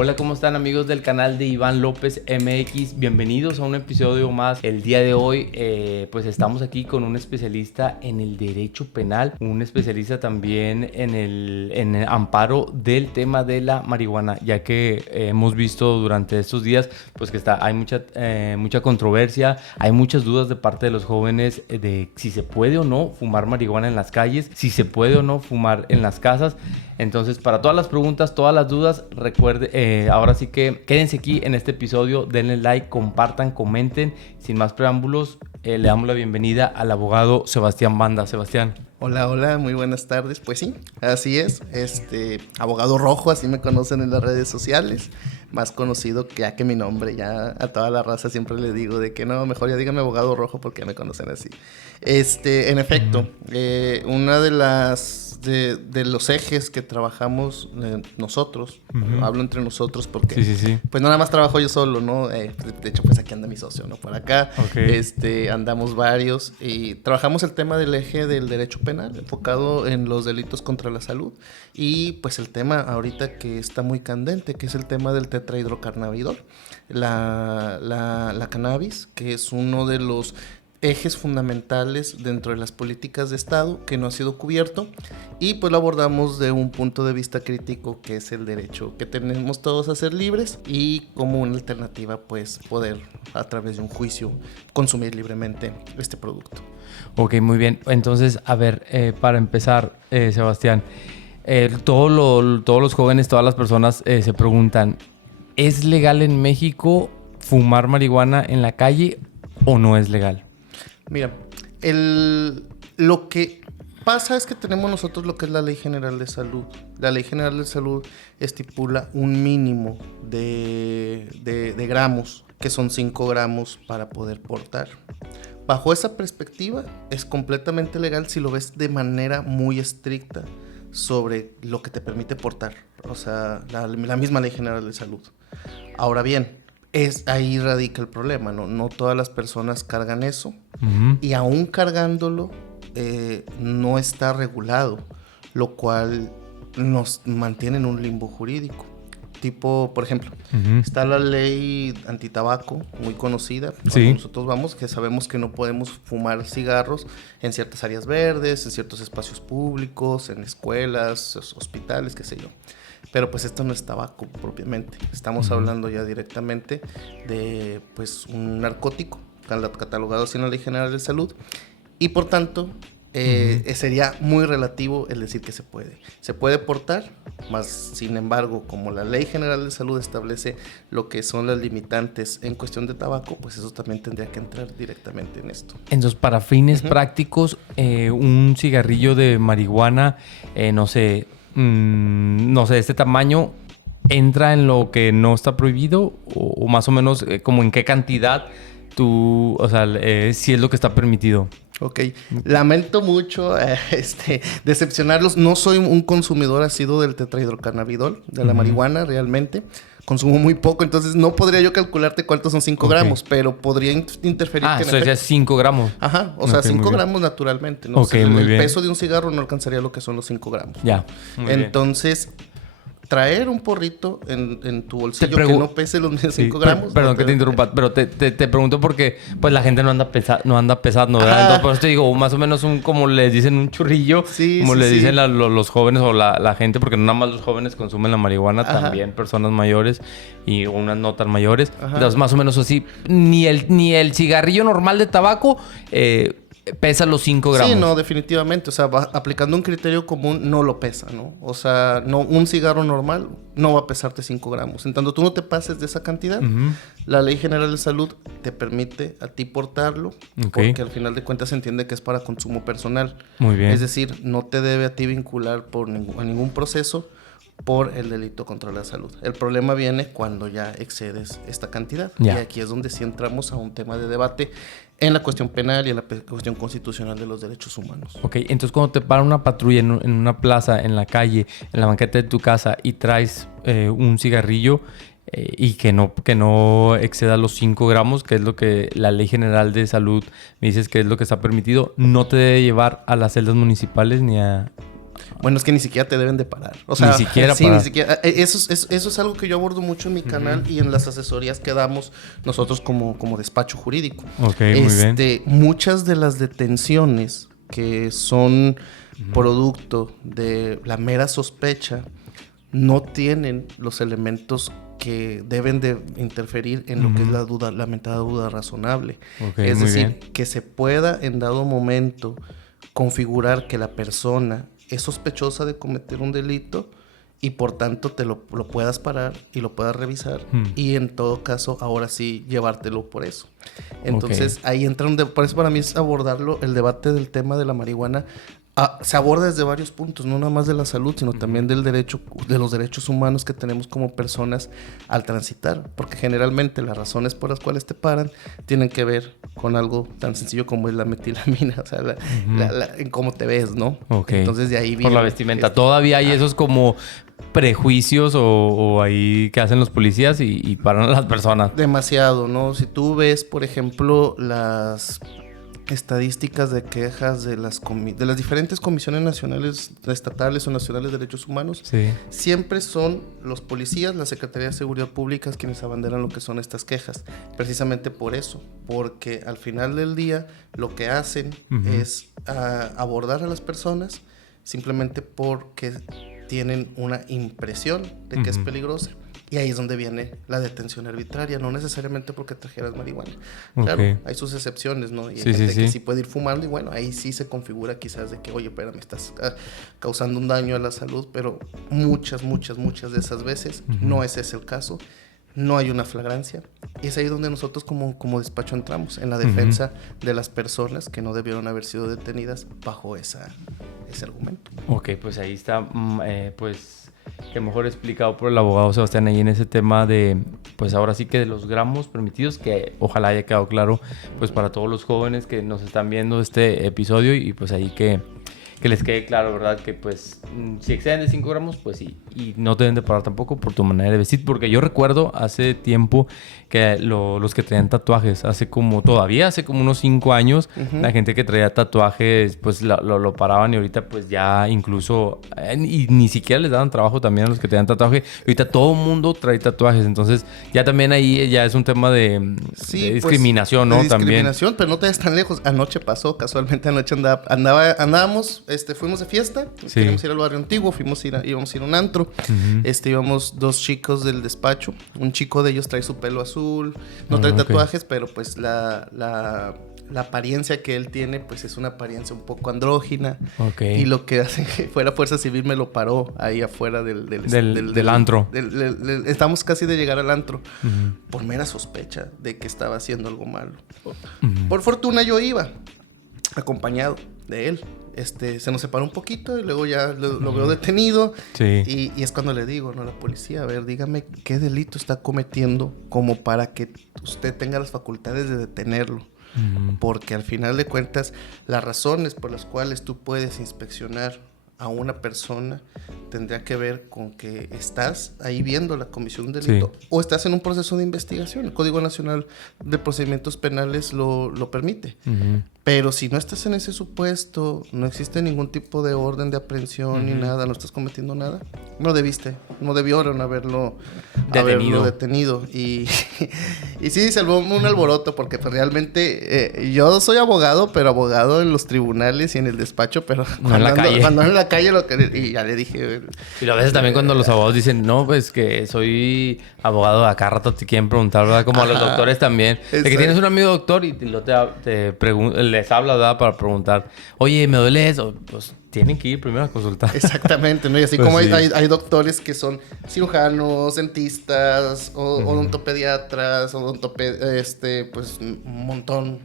Hola, ¿cómo están amigos del canal de Iván López MX? Bienvenidos a un episodio más. El día de hoy pues estamos aquí con un especialista en el derecho penal, un especialista también en el amparo del tema de la marihuana, ya que hemos visto durante estos días pues que hay mucha controversia, hay muchas dudas de parte de los jóvenes de si se puede o no fumar marihuana en las calles, si se puede o no fumar en las casas. Entonces, para todas las preguntas, todas las dudas, recuerde, ahora sí que quédense aquí en este episodio, denle like, compartan, comenten. Sin más preámbulos, le damos la bienvenida al abogado Sebastián Banda. Sebastián. Hola, muy buenas tardes. Pues sí, así es. Abogado Rojo, así me conocen en las redes sociales. Más conocido que mi nombre, ya a toda la raza siempre le digo de que no, mejor ya díganme Abogado Rojo porque ya me conocen así. En efecto, una de los ejes que trabajamos nosotros, hablo entre nosotros porque pues no nada más trabajo yo solo, ¿no? De hecho, pues aquí anda mi socio, ¿no? Por acá, andamos varios y trabajamos el tema del eje del derecho penal, enfocado en los delitos contra la salud y pues el tema ahorita que está muy candente, que es el tema del tetrahidrocannabinol, la cannabis, que es uno de los ejes fundamentales dentro de las políticas de Estado que no ha sido cubierto y pues lo abordamos de un punto de vista crítico que es el derecho que tenemos todos a ser libres y como una alternativa pues poder a través de un juicio consumir libremente este producto. Ok, muy bien. Entonces, a ver, para empezar, Sebastián, todos los jóvenes, todas las personas se preguntan, ¿es legal en México fumar marihuana en la calle o no es legal? Mira, lo que pasa es que tenemos nosotros lo que es la Ley General de Salud. La Ley General de Salud estipula un mínimo de gramos, que son 5 gramos para poder portar. Bajo esa perspectiva, es completamente legal si lo ves de manera muy estricta sobre lo que te permite portar. O sea, la misma Ley General de Salud. Ahora bien, ahí radica el problema, ¿no? No todas las personas cargan eso y aún cargándolo no está regulado, lo cual nos mantiene en un limbo jurídico. Tipo, por ejemplo, está la ley antitabaco, muy conocida, cuando nosotros vamos, que sabemos que no podemos fumar cigarros en ciertas áreas verdes, en ciertos espacios públicos, en escuelas, hospitales, qué sé yo. Pero pues esto no es tabaco propiamente. Estamos hablando ya directamente de pues un narcótico catalogado así en la Ley General de Salud y por tanto sería muy relativo el decir que se puede. Se puede portar, más sin embargo, como la Ley General de Salud establece lo que son las limitantes en cuestión de tabaco, pues eso también tendría que entrar directamente en esto. Entonces, para fines prácticos, un cigarrillo de marihuana, no sé, de este tamaño, ¿entra en lo que no está prohibido? O más o menos, como en qué cantidad si es lo que está permitido. Ok, lamento mucho decepcionarlos. No soy un consumidor asiduo del tetrahidrocannabinol, de la marihuana realmente. Consumo muy poco, entonces no podría yo calcularte cuántos son 5 gramos, pero podría interferir. Eso sería 5 gramos. Ajá, o sea, 5 gramos naturalmente, ¿no? Okay, o sea, el peso de un cigarro no alcanzaría lo que son los 5 gramos. Ya. Entonces, traer un porrito en tu bolsillo que no pese los 5 gramos. Perdón que te interrumpa, pero te pregunto porque pues la gente no anda pesando, ¿verdad? Entonces, por eso te digo, más o menos como les dicen un churrillo, dicen los jóvenes o la gente, porque no nada más los jóvenes consumen la marihuana, también personas mayores y unas no tan mayores. Entonces, más o menos así, ni el cigarrillo normal de tabaco pesa los 5 gramos. Sí, no, definitivamente. O sea, aplicando un criterio común, no lo pesa, ¿no? O sea, no, un cigarro normal no va a pesarte 5 gramos. En tanto tú no te pases de esa cantidad, la Ley General de Salud te permite a ti portarlo, porque al final de cuentas se entiende que es para consumo personal. Muy bien. Es decir, no te debe a ti vincular a ningún proceso por el delito contra la salud. El problema viene cuando ya excedes esta cantidad. Y aquí es donde sí entramos a un tema de debate en la cuestión penal y en la cuestión constitucional de los derechos humanos. Ok, entonces cuando te para una patrulla en una plaza, en la calle, en la banqueta de tu casa y traes un cigarrillo y que no exceda los 5 gramos, que es lo que la Ley General de Salud me dices que es lo que está permitido, no te debe llevar a las celdas municipales ni a... Bueno, es que ni siquiera te deben de parar. O sea, ni siquiera sí, parar. ni siquiera. Eso es algo que yo abordo mucho en mi canal y en las asesorías que damos nosotros como despacho jurídico. Ok, muy bien. Muchas de las detenciones que son producto de la mera sospecha no tienen los elementos que deben de interferir en lo que es la duda, la mentada duda razonable. Okay, es muy decir, bien. que se pueda en dado momento configurar que la persona es sospechosa de cometer un delito y por tanto te lo puedas parar y lo puedas revisar y en todo caso ahora sí llevártelo por eso. Entonces ahí entra por eso para mí es abordarlo, el debate del tema de la marihuana. Se aborda desde varios puntos, no nada más de la salud, sino también del derecho, de los derechos humanos que tenemos como personas al transitar, porque generalmente las razones por las cuales te paran tienen que ver con algo tan sencillo como es la metilamina, o sea, en cómo te ves, ¿no? Okay. Entonces de ahí viene... Por la vestimenta. Todavía hay esos como prejuicios o ahí que hacen los policías y paran a las personas. Demasiado, ¿no? Si tú ves, por ejemplo, las estadísticas de quejas de las diferentes comisiones nacionales, estatales o nacionales de derechos humanos, sí, siempre son los policías, la Secretaría de Seguridad Pública quienes abanderan lo que son estas quejas, precisamente por eso, porque al final del día lo que hacen es abordar a las personas simplemente porque tienen una impresión de que es peligrosa. Y ahí es donde viene la detención arbitraria, no necesariamente porque trajeras marihuana. Claro, hay sus excepciones, ¿no? Y hay gente que sí puede ir fumando y bueno, ahí sí se configura quizás de que, oye, espérame, estás causando un daño a la salud, pero muchas de esas veces no es ese el caso. No hay una flagrancia. Y es ahí donde nosotros como despacho entramos, en la defensa de las personas que no debieron haber sido detenidas bajo ese argumento. Ok, pues ahí está, pues... que mejor explicado por el abogado Sebastián ahí en ese tema de, pues ahora sí que de los gramos permitidos, que ojalá haya quedado claro pues para todos los jóvenes que nos están viendo este episodio y pues ahí que les quede claro, ¿verdad? Que pues si exceden de 5 gramos, pues sí, y no te deben de parar tampoco por tu manera de vestir, porque yo recuerdo hace tiempo que los que traían tatuajes, hace como unos 5 años, la gente que traía tatuajes, pues lo paraban y ahorita pues ya incluso, y ni siquiera les daban trabajo también a los que traían tatuaje, ahorita todo el mundo trae tatuajes, entonces ya también ahí ya es un tema de discriminación, pues, ¿no? De discriminación, pero no te vayas tan lejos. Anoche pasó, casualmente anoche andábamos, fuimos de fiesta, queríamos ir al barrio antiguo, íbamos a ir a un antro, íbamos 2 chicos del despacho, un chico de ellos trae su pelo azul, no trae tatuajes, pero pues la apariencia que él tiene, pues es una apariencia un poco andrógina. Y lo que hace que fuera Fuerza Civil me lo paró ahí afuera del antro. Estamos casi de llegar al antro por mera sospecha de que estaba haciendo algo malo. Por fortuna yo iba acompañado de él. Se nos separó un poquito y luego ya lo veo detenido. Sí. Y es cuando le digo, ¿no? A la policía, a ver, dígame qué delito está cometiendo como para que usted tenga las facultades de detenerlo. Porque al final de cuentas, las razones por las cuales tú puedes inspeccionar a una persona tendría que ver con que estás ahí viendo la comisión de un delito o estás en un proceso de investigación. El Código Nacional de Procedimientos Penales lo permite. Pero si no estás en ese supuesto, no existe ningún tipo de orden de aprehensión ni nada, no estás cometiendo nada, no debieron haberlo detenido. Y sí, se armó un alboroto porque pues, realmente yo soy abogado, pero abogado en los tribunales y en el despacho, pero no cuando ando en la calle y ya le dije... Y a veces también cuando los abogados dicen, no, pues que soy abogado, acá rato te quieren preguntar, ¿verdad? Como a los doctores también. De que tienes un amigo doctor y les habla, ¿verdad? Para preguntar, oye, ¿me duele eso? Pues tienen que ir primero a consultar. Exactamente, ¿no? Y así pues como sí. hay doctores que son cirujanos, dentistas, odontopediatras, pues un montón,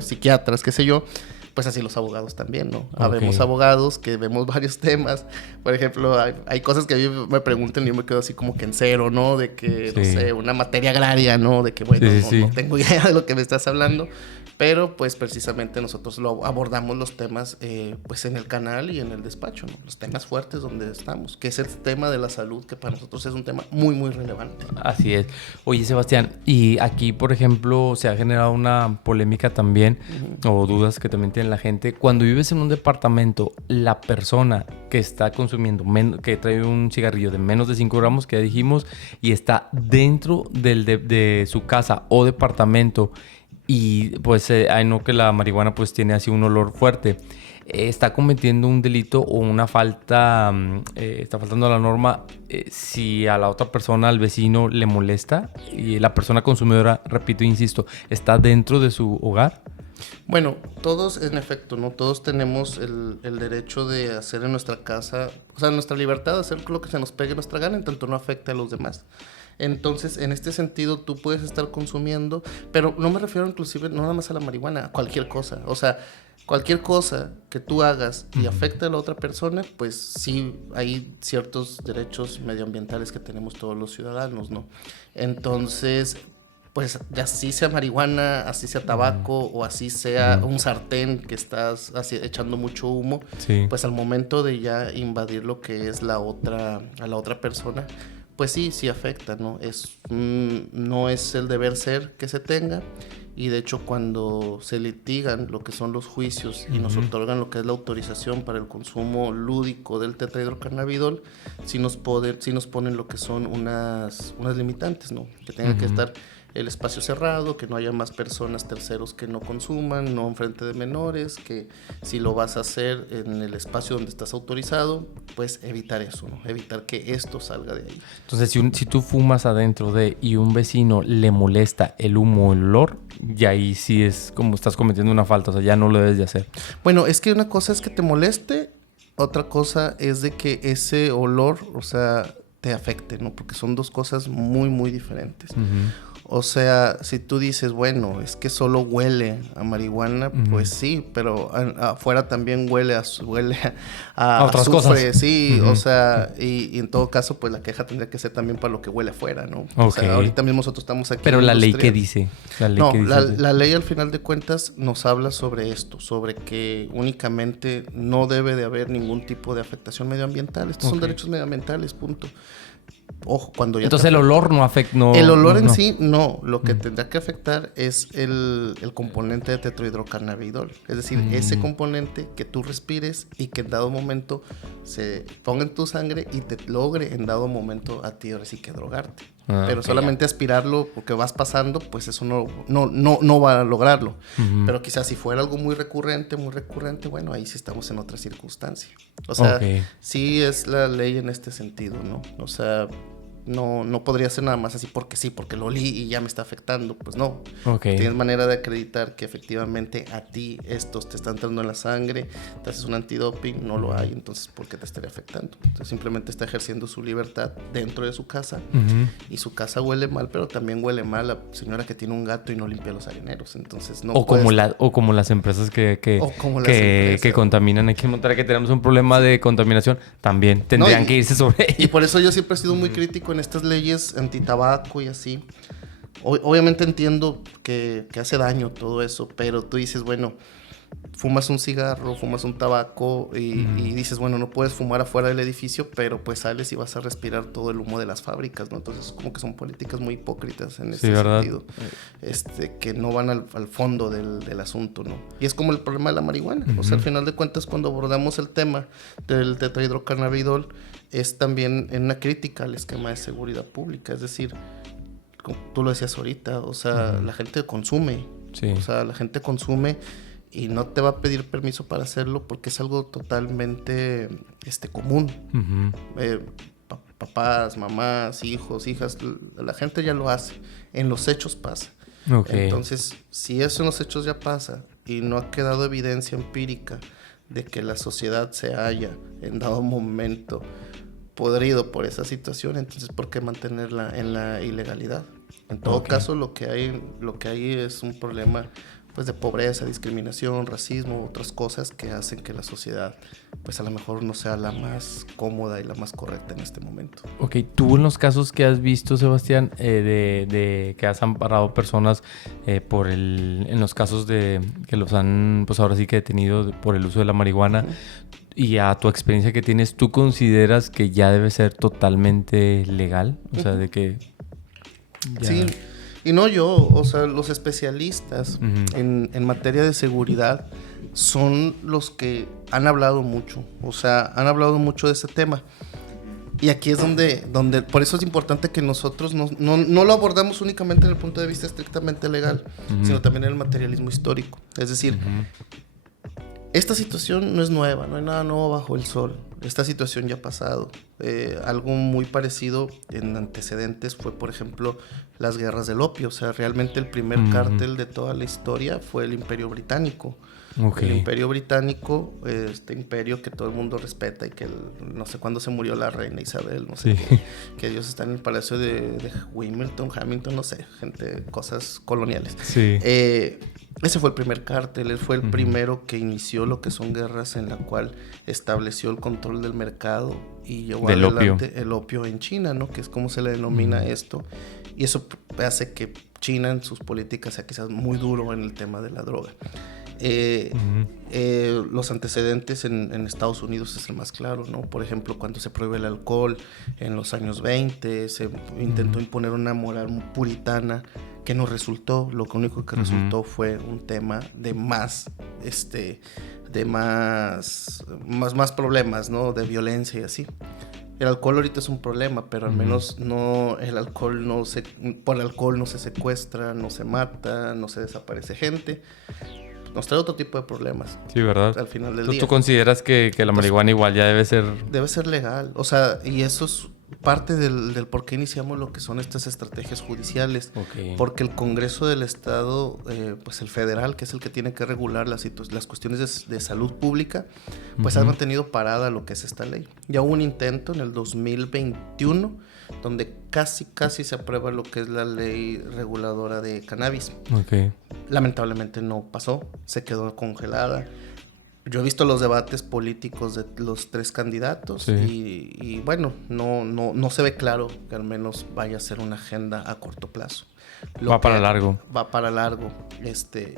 psiquiatras, qué sé yo. Pues así los abogados también, ¿no? Habemos abogados que vemos varios temas. Por ejemplo, hay cosas que a mí me preguntan y yo me quedo así como que en cero, ¿no? De que, no sé, una materia agraria, ¿no? De que, bueno, no tengo idea de lo que me estás hablando. Pero, pues, precisamente nosotros abordamos los temas, pues, en el canal y en el despacho, ¿no? Los temas fuertes donde estamos, que es el tema de la salud, que para nosotros es un tema muy, muy relevante. Así es. Oye, Sebastián, y aquí, por ejemplo, se ha generado una polémica también, o dudas que también tiene en la gente. Cuando vives en un departamento, la persona que está consumiendo, que trae un cigarrillo de menos de 5 gramos, que ya dijimos, y está dentro de su casa o departamento, y pues hay no que la marihuana pues tiene así un olor fuerte, está cometiendo un delito o una falta, está faltando a la norma si a la otra persona, al vecino, le molesta y la persona consumidora, repito, insisto, está dentro de su hogar. Bueno, todos, en efecto, ¿no? Todos tenemos el derecho de hacer en nuestra casa, o sea, nuestra libertad de hacer lo que se nos pegue nuestra gana, en tanto no afecte a los demás. Entonces, en este sentido, tú puedes estar consumiendo, pero no me refiero inclusive no nada más a la marihuana, a cualquier cosa. O sea, cualquier cosa que tú hagas y afecte a la otra persona, pues sí hay ciertos derechos medioambientales que tenemos todos los ciudadanos, ¿no? Entonces, pues así sea marihuana, así sea tabaco o así sea un sartén que estás echando mucho humo, Sí. pues al momento de ya invadir lo que es a la otra persona, pues sí afecta, ¿no? No es el deber ser que se tenga, y de hecho cuando se litigan lo que son los juicios y nos otorgan lo que es la autorización para el consumo lúdico del tetrahidrocannabinol, sí nos ponen lo que son unas limitantes, ¿no? Que tenga que estar el espacio cerrado, que no haya más personas, terceros que no consuman, no enfrente de menores, que si lo vas a hacer en el espacio donde estás autorizado, pues evitar eso, ¿no? Evitar que esto salga de ahí. Entonces, si tú fumas adentro y un vecino le molesta el humo o el olor, ya ahí sí es como estás cometiendo una falta, o sea, ya no lo debes de hacer. Bueno, es que una cosa es que te moleste, otra cosa es de que ese olor, o sea, te afecte, ¿no? Porque son dos cosas muy, muy diferentes. O sea, si tú dices, bueno, es que solo huele a marihuana, pues sí, pero afuera también huele a otras azufre, cosas. sí, o sea, y en todo caso, pues la queja tendría que ser también para lo que huele afuera, ¿no? Okay. O sea, ahorita mismo nosotros estamos aquí. Pero la ley, ¿qué dice? La ley al final de cuentas nos habla sobre esto, sobre que únicamente no debe de haber ningún tipo de afectación medioambiental. Estos son derechos medioambientales, punto. Ojo, cuando ya entonces el olor no afecta. El olor en sí, no. Lo que tendrá que afectar es el componente de tetrahidrocannabinol. Es decir, ese componente que tú respires y que en dado momento se ponga en tu sangre y te logre en dado momento a ti ahora sí que drogarte. Pero solamente aspirarlo porque vas pasando, pues eso no va a lograrlo. Pero quizás si fuera algo muy recurrente, bueno, ahí sí estamos en otra circunstancia. O sea, sí es la ley en este sentido, ¿no? O sea, no podría ser nada más así porque sí, porque lo olí y ya me está afectando. Pues no. Tienes manera de acreditar que efectivamente a ti estos te están entrando en la sangre, te haces un antidoping, no lo hay, entonces ¿por qué te estaría afectando? Entonces simplemente está ejerciendo su libertad dentro de su casa y su casa huele mal, pero también huele mal la señora que tiene un gato y no limpia los areneros. Entonces no como las empresas que contaminan. Aquí en Monterrey que tenemos un problema de contaminación, también tendrían que irse sobre ello. Y por eso yo siempre he sido muy crítico en estas leyes antitabaco y así. Obviamente entiendo que hace daño todo eso, pero tú dices, bueno, fumas un cigarro, fumas un tabaco y dices, bueno, no puedes fumar afuera del edificio, pero pues sales y vas a respirar todo el humo de las fábricas, ¿no? Entonces como que son políticas muy hipócritas en ese sentido, que no van al fondo del asunto, ¿no? Y es como el problema de la marihuana. O sea, al final de cuentas, cuando abordamos el tema del tetrahidrocannabinol, es también en una crítica al esquema de seguridad pública. Es decir, como tú lo decías ahorita, o sea, la gente consume. Sí. O sea, la gente consume y no te va a pedir permiso para hacerlo porque es algo totalmente común. Papás, mamás, hijos, hijas, la gente ya lo hace. En los hechos pasa. Entonces, si eso en los hechos ya pasa y no ha quedado evidencia empírica de que la sociedad se haya en dado momento podrido por esa situación, entonces ¿por qué mantenerla en la ilegalidad? En todo caso, lo que hay es un problema pues de pobreza, discriminación, racismo, otras cosas que hacen que la sociedad pues a lo mejor no sea la más cómoda y la más correcta en este momento. Tú en los casos que has visto, Sebastián, de que has amparado personas en los casos de que los han pues ahora sí que detenido por el uso de la marihuana, y a tu experiencia que tienes, ¿tú consideras que ya debe ser totalmente legal? O sea, de que... Sí, Y no yo, o sea, los especialistas en materia de seguridad son los que han hablado mucho, o sea, han hablado mucho de ese tema. Y aquí es donde por eso es importante que nosotros no lo abordamos únicamente en el punto de vista estrictamente legal, sino también en el materialismo histórico. Es decir, esta situación no es nueva, no hay nada nuevo bajo el sol. Esta situación ya ha pasado. Algo muy parecido en antecedentes fue, por ejemplo, las guerras del opio. O sea, realmente el primer cártel de toda la historia fue el Imperio Británico. El Imperio Británico, este imperio que todo el mundo respeta y que no sé cuándo se murió la reina Isabel, no sé, que ellos están en el palacio de Wimbledon, Hamilton, no sé, cosas coloniales. Sí. Ese fue el primer cártel, él fue el primero que inició lo que son guerras en la cual estableció el control del mercado y llevó adelante el opio en China, ¿no? Que es como se le denomina esto. Y eso hace que China en sus políticas sea quizás muy duro en el tema de la droga. Los antecedentes en Estados Unidos es el más claro, ¿no? Por ejemplo, cuando se prohíbe el alcohol en los años 20, se intentó imponer una moral puritana que no resultó. Lo único que resultó fue un tema de más problemas, ¿no? De violencia y así. El alcohol ahorita es un problema, pero al menos por el alcohol no se secuestra, no se mata, no se desaparece gente. Nos trae otro tipo de problemas. Sí, ¿verdad? Al final del día. ¿Tú consideras que la marihuana igual ya debe ser...? Debe ser legal. O sea, y eso es parte del por qué iniciamos lo que son estas estrategias judiciales. Okay. Porque el Congreso del Estado, pues el federal, que es el que tiene que regular las cuestiones de salud pública, pues ha mantenido parada lo que es esta ley. Ya hubo un intento en el 2021 donde casi se aprueba lo que es la ley reguladora de cannabis. Okay. Lamentablemente no pasó, se quedó congelada. Yo he visto los debates políticos de los tres candidatos y bueno, no se ve claro que al menos vaya a ser una agenda a corto plazo. Va para largo.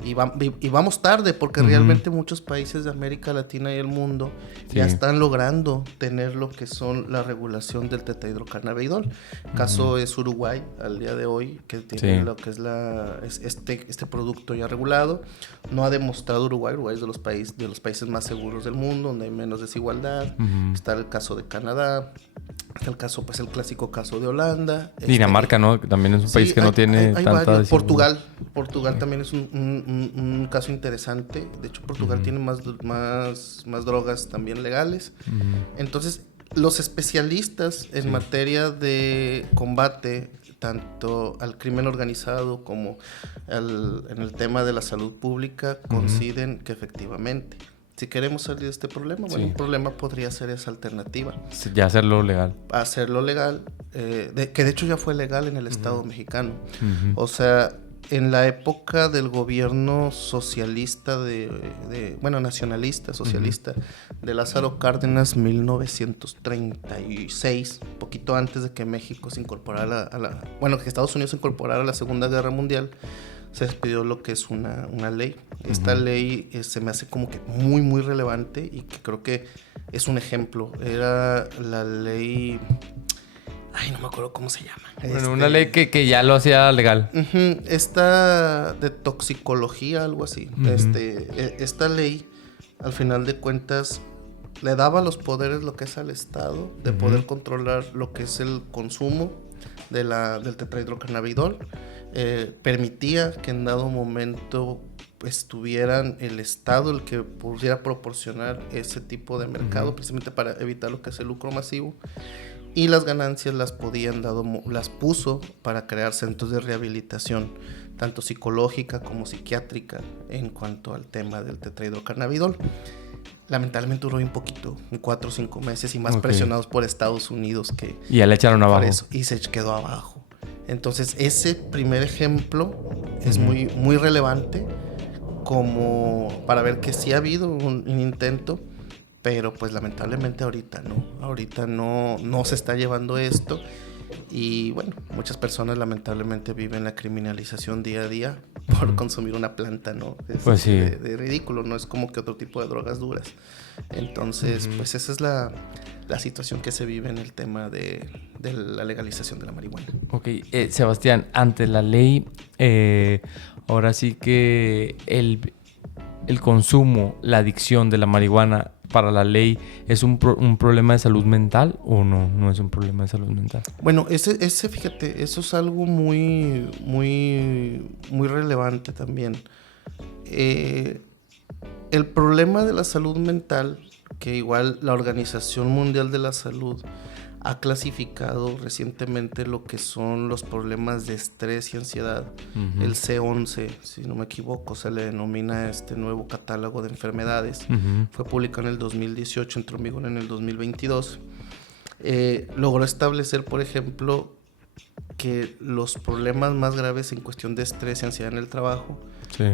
Y vamos tarde porque realmente muchos países de América Latina y el mundo ya están logrando tener lo que son la regulación del tetrahidrocannabinol. Caso es Uruguay al día de hoy, que tiene lo que es este producto ya regulado. No ha demostrado Uruguay es de los países más seguros del mundo, donde hay menos desigualdad. Está el caso de Canadá. El caso, pues el clásico caso de Holanda. Dinamarca, ¿no? También es un país que no tiene tanta... Portugal también es un caso interesante. De hecho, Portugal tiene más drogas también legales. Entonces, los especialistas en materia de combate, tanto al crimen organizado como en el tema de la salud pública, coinciden que efectivamente... Si queremos salir de este problema, bueno, un problema podría ser esa alternativa. Ya hacerlo legal. Hacerlo legal, que de hecho ya fue legal en el Estado mexicano. O sea, en la época del gobierno socialista, nacionalista, socialista, de Lázaro Cárdenas, 1936, poquito antes de que México se incorporara que Estados Unidos se incorporara a la Segunda Guerra Mundial, se despidió lo que es una ley. Esta ley se me hace como que muy, muy relevante y que creo que es un ejemplo. Era la ley... Ay, no me acuerdo cómo se llama. Bueno, una ley que ya lo hacía legal. Esta de toxicología, algo así. Esta ley, al final de cuentas, le daba los poderes lo que es al Estado de poder controlar lo que es el consumo del tetrahidrocannabinol. Permitía que en dado momento tuvieran el Estado el que pudiera proporcionar ese tipo de mercado, precisamente para evitar lo que es el lucro masivo, y las ganancias las puso para crear centros de rehabilitación tanto psicológica como psiquiátrica en cuanto al tema del tetrahidrocannabinol. Lamentablemente duró un poquito, 4 o 5 meses y más presionados por Estados Unidos que... Y ya le echaron abajo. Y se quedó abajo. Entonces, ese primer ejemplo es muy, muy relevante como para ver que sí ha habido un intento, pero pues lamentablemente ahorita no se está llevando esto. Y bueno, muchas personas lamentablemente viven la criminalización día a día por consumir una planta, ¿no? Es Pues sí. de ridículo, no es como que otro tipo de drogas duras. Entonces, pues esa es la situación que se vive en el tema de la legalización de la marihuana. Ok, Sebastián, ante la ley, ahora sí que el consumo, la adicción de la marihuana para la ley es un problema de salud mental o no, no es un problema de salud mental. Bueno, ese fíjate, eso es algo muy relevante también. El problema de la salud mental, que igual la Organización Mundial de la Salud ha clasificado recientemente lo que son los problemas de estrés y ansiedad. Uh-huh. El C11, si no me equivoco, se le denomina este nuevo catálogo de enfermedades. Uh-huh. Fue publicado en el 2018, entró en vigor en el 2022. Logró establecer, por ejemplo, que los problemas más graves en cuestión de estrés y ansiedad en el trabajo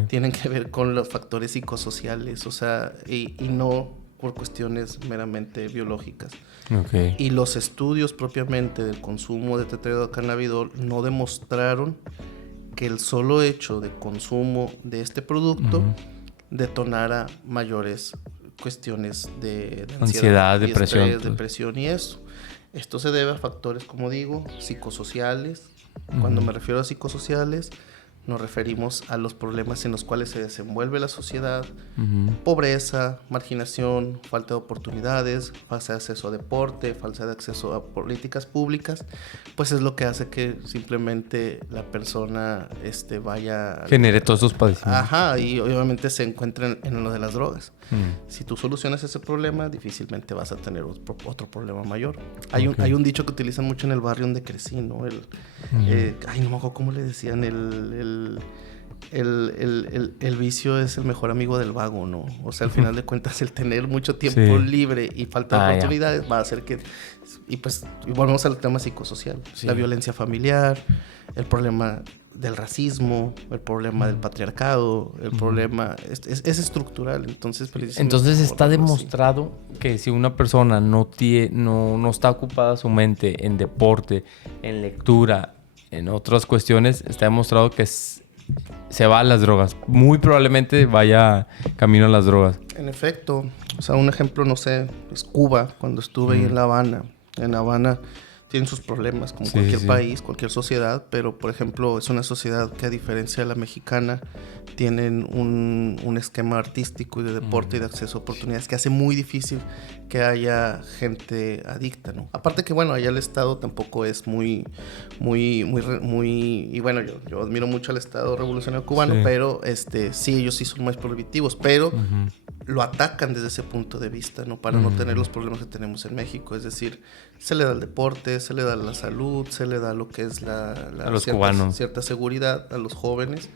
tienen que ver con los factores psicosociales, o sea, y no por cuestiones meramente biológicas. Okay. Y los estudios propiamente del consumo de tetraidrocannabinol no demostraron que el solo hecho de consumo de este producto detonara mayores cuestiones de ansiedad, depresión, estrés, depresión y eso. Esto se debe a factores, como digo, psicosociales. Cuando me refiero a psicosociales, nos referimos a los problemas en los cuales se desenvuelve la sociedad, pobreza, marginación, falta de oportunidades, falta de acceso a deporte, falta de acceso a políticas públicas, pues es lo que hace que simplemente la persona vaya... genere todos esos padecimientos. Ajá, y obviamente se encuentra en lo de las drogas. Si tú solucionas ese problema, difícilmente vas a tener otro problema mayor. Hay un dicho que utilizan mucho en el barrio donde crecí, ¿no? Ay, no me acuerdo cómo le decían, el vicio es el mejor amigo del vago, ¿no? O sea, al final de cuentas, el tener mucho tiempo libre y falta de oportunidades va a hacer que... Y pues, y volvemos al tema psicosocial. La violencia familiar, el problema del racismo, el problema del patriarcado, el problema... Es estructural, entonces... Entonces está demostrado que si una persona no está ocupada su mente en deporte, en lectura, en otras cuestiones, está demostrado que se va a las drogas. Muy probablemente vaya camino a las drogas. En efecto. O sea, un ejemplo, no sé, es Cuba. Cuando estuve ahí en La Habana. En La Habana tienen sus problemas, como cualquier país, cualquier sociedad. Pero, por ejemplo, es una sociedad que, a diferencia de la mexicana, tienen un esquema artístico y de deporte y de acceso a oportunidades que hace muy difícil que haya gente adicta, ¿no? Aparte que, bueno, allá el Estado tampoco es muy... Y bueno, yo admiro mucho al Estado revolucionario cubano, pero sí, ellos sí son más prohibitivos, pero lo atacan desde ese punto de vista, ¿no? Para no tener los problemas que tenemos en México. Es decir, se le da el deporte, se le da la salud, se le da lo que es a los cubanos. Cierta seguridad a los jóvenes.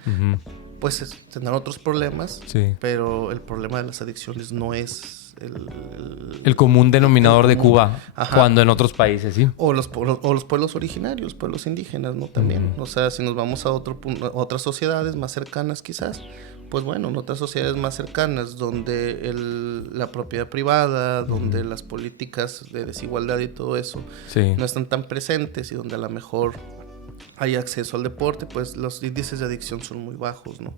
Pues tendrán otros problemas, pero el problema de las adicciones no es el común denominador de Cuba, cuando en otros países, ¿sí? O los pueblos originarios, pueblos indígenas, ¿no? También. O sea, si nos vamos a otras sociedades más cercanas quizás, pues bueno, en otras sociedades más cercanas donde la propiedad privada, donde las políticas de desigualdad y todo eso no están tan presentes y donde a lo mejor hay acceso al deporte, pues los índices de adicción son muy bajos, ¿no?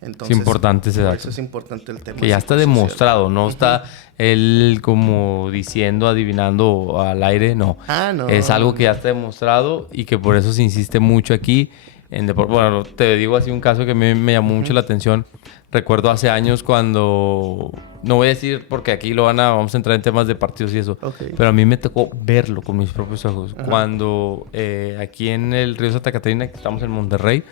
Entonces, es importante ese dato. Eso es importante el tema. Que ya está demostrado, no está él como diciendo, adivinando al aire, no. No. Es algo que ya está demostrado y que por eso se insiste mucho aquí en deporte. Bueno, te digo así un caso que me llamó mucho la atención. Recuerdo hace años cuando... No voy a decir porque aquí vamos a entrar en temas de partidos y eso. Pero a mí me tocó verlo con mis propios ojos. Cuando aquí en el Río Santa Catarina, que estamos en Monterrey,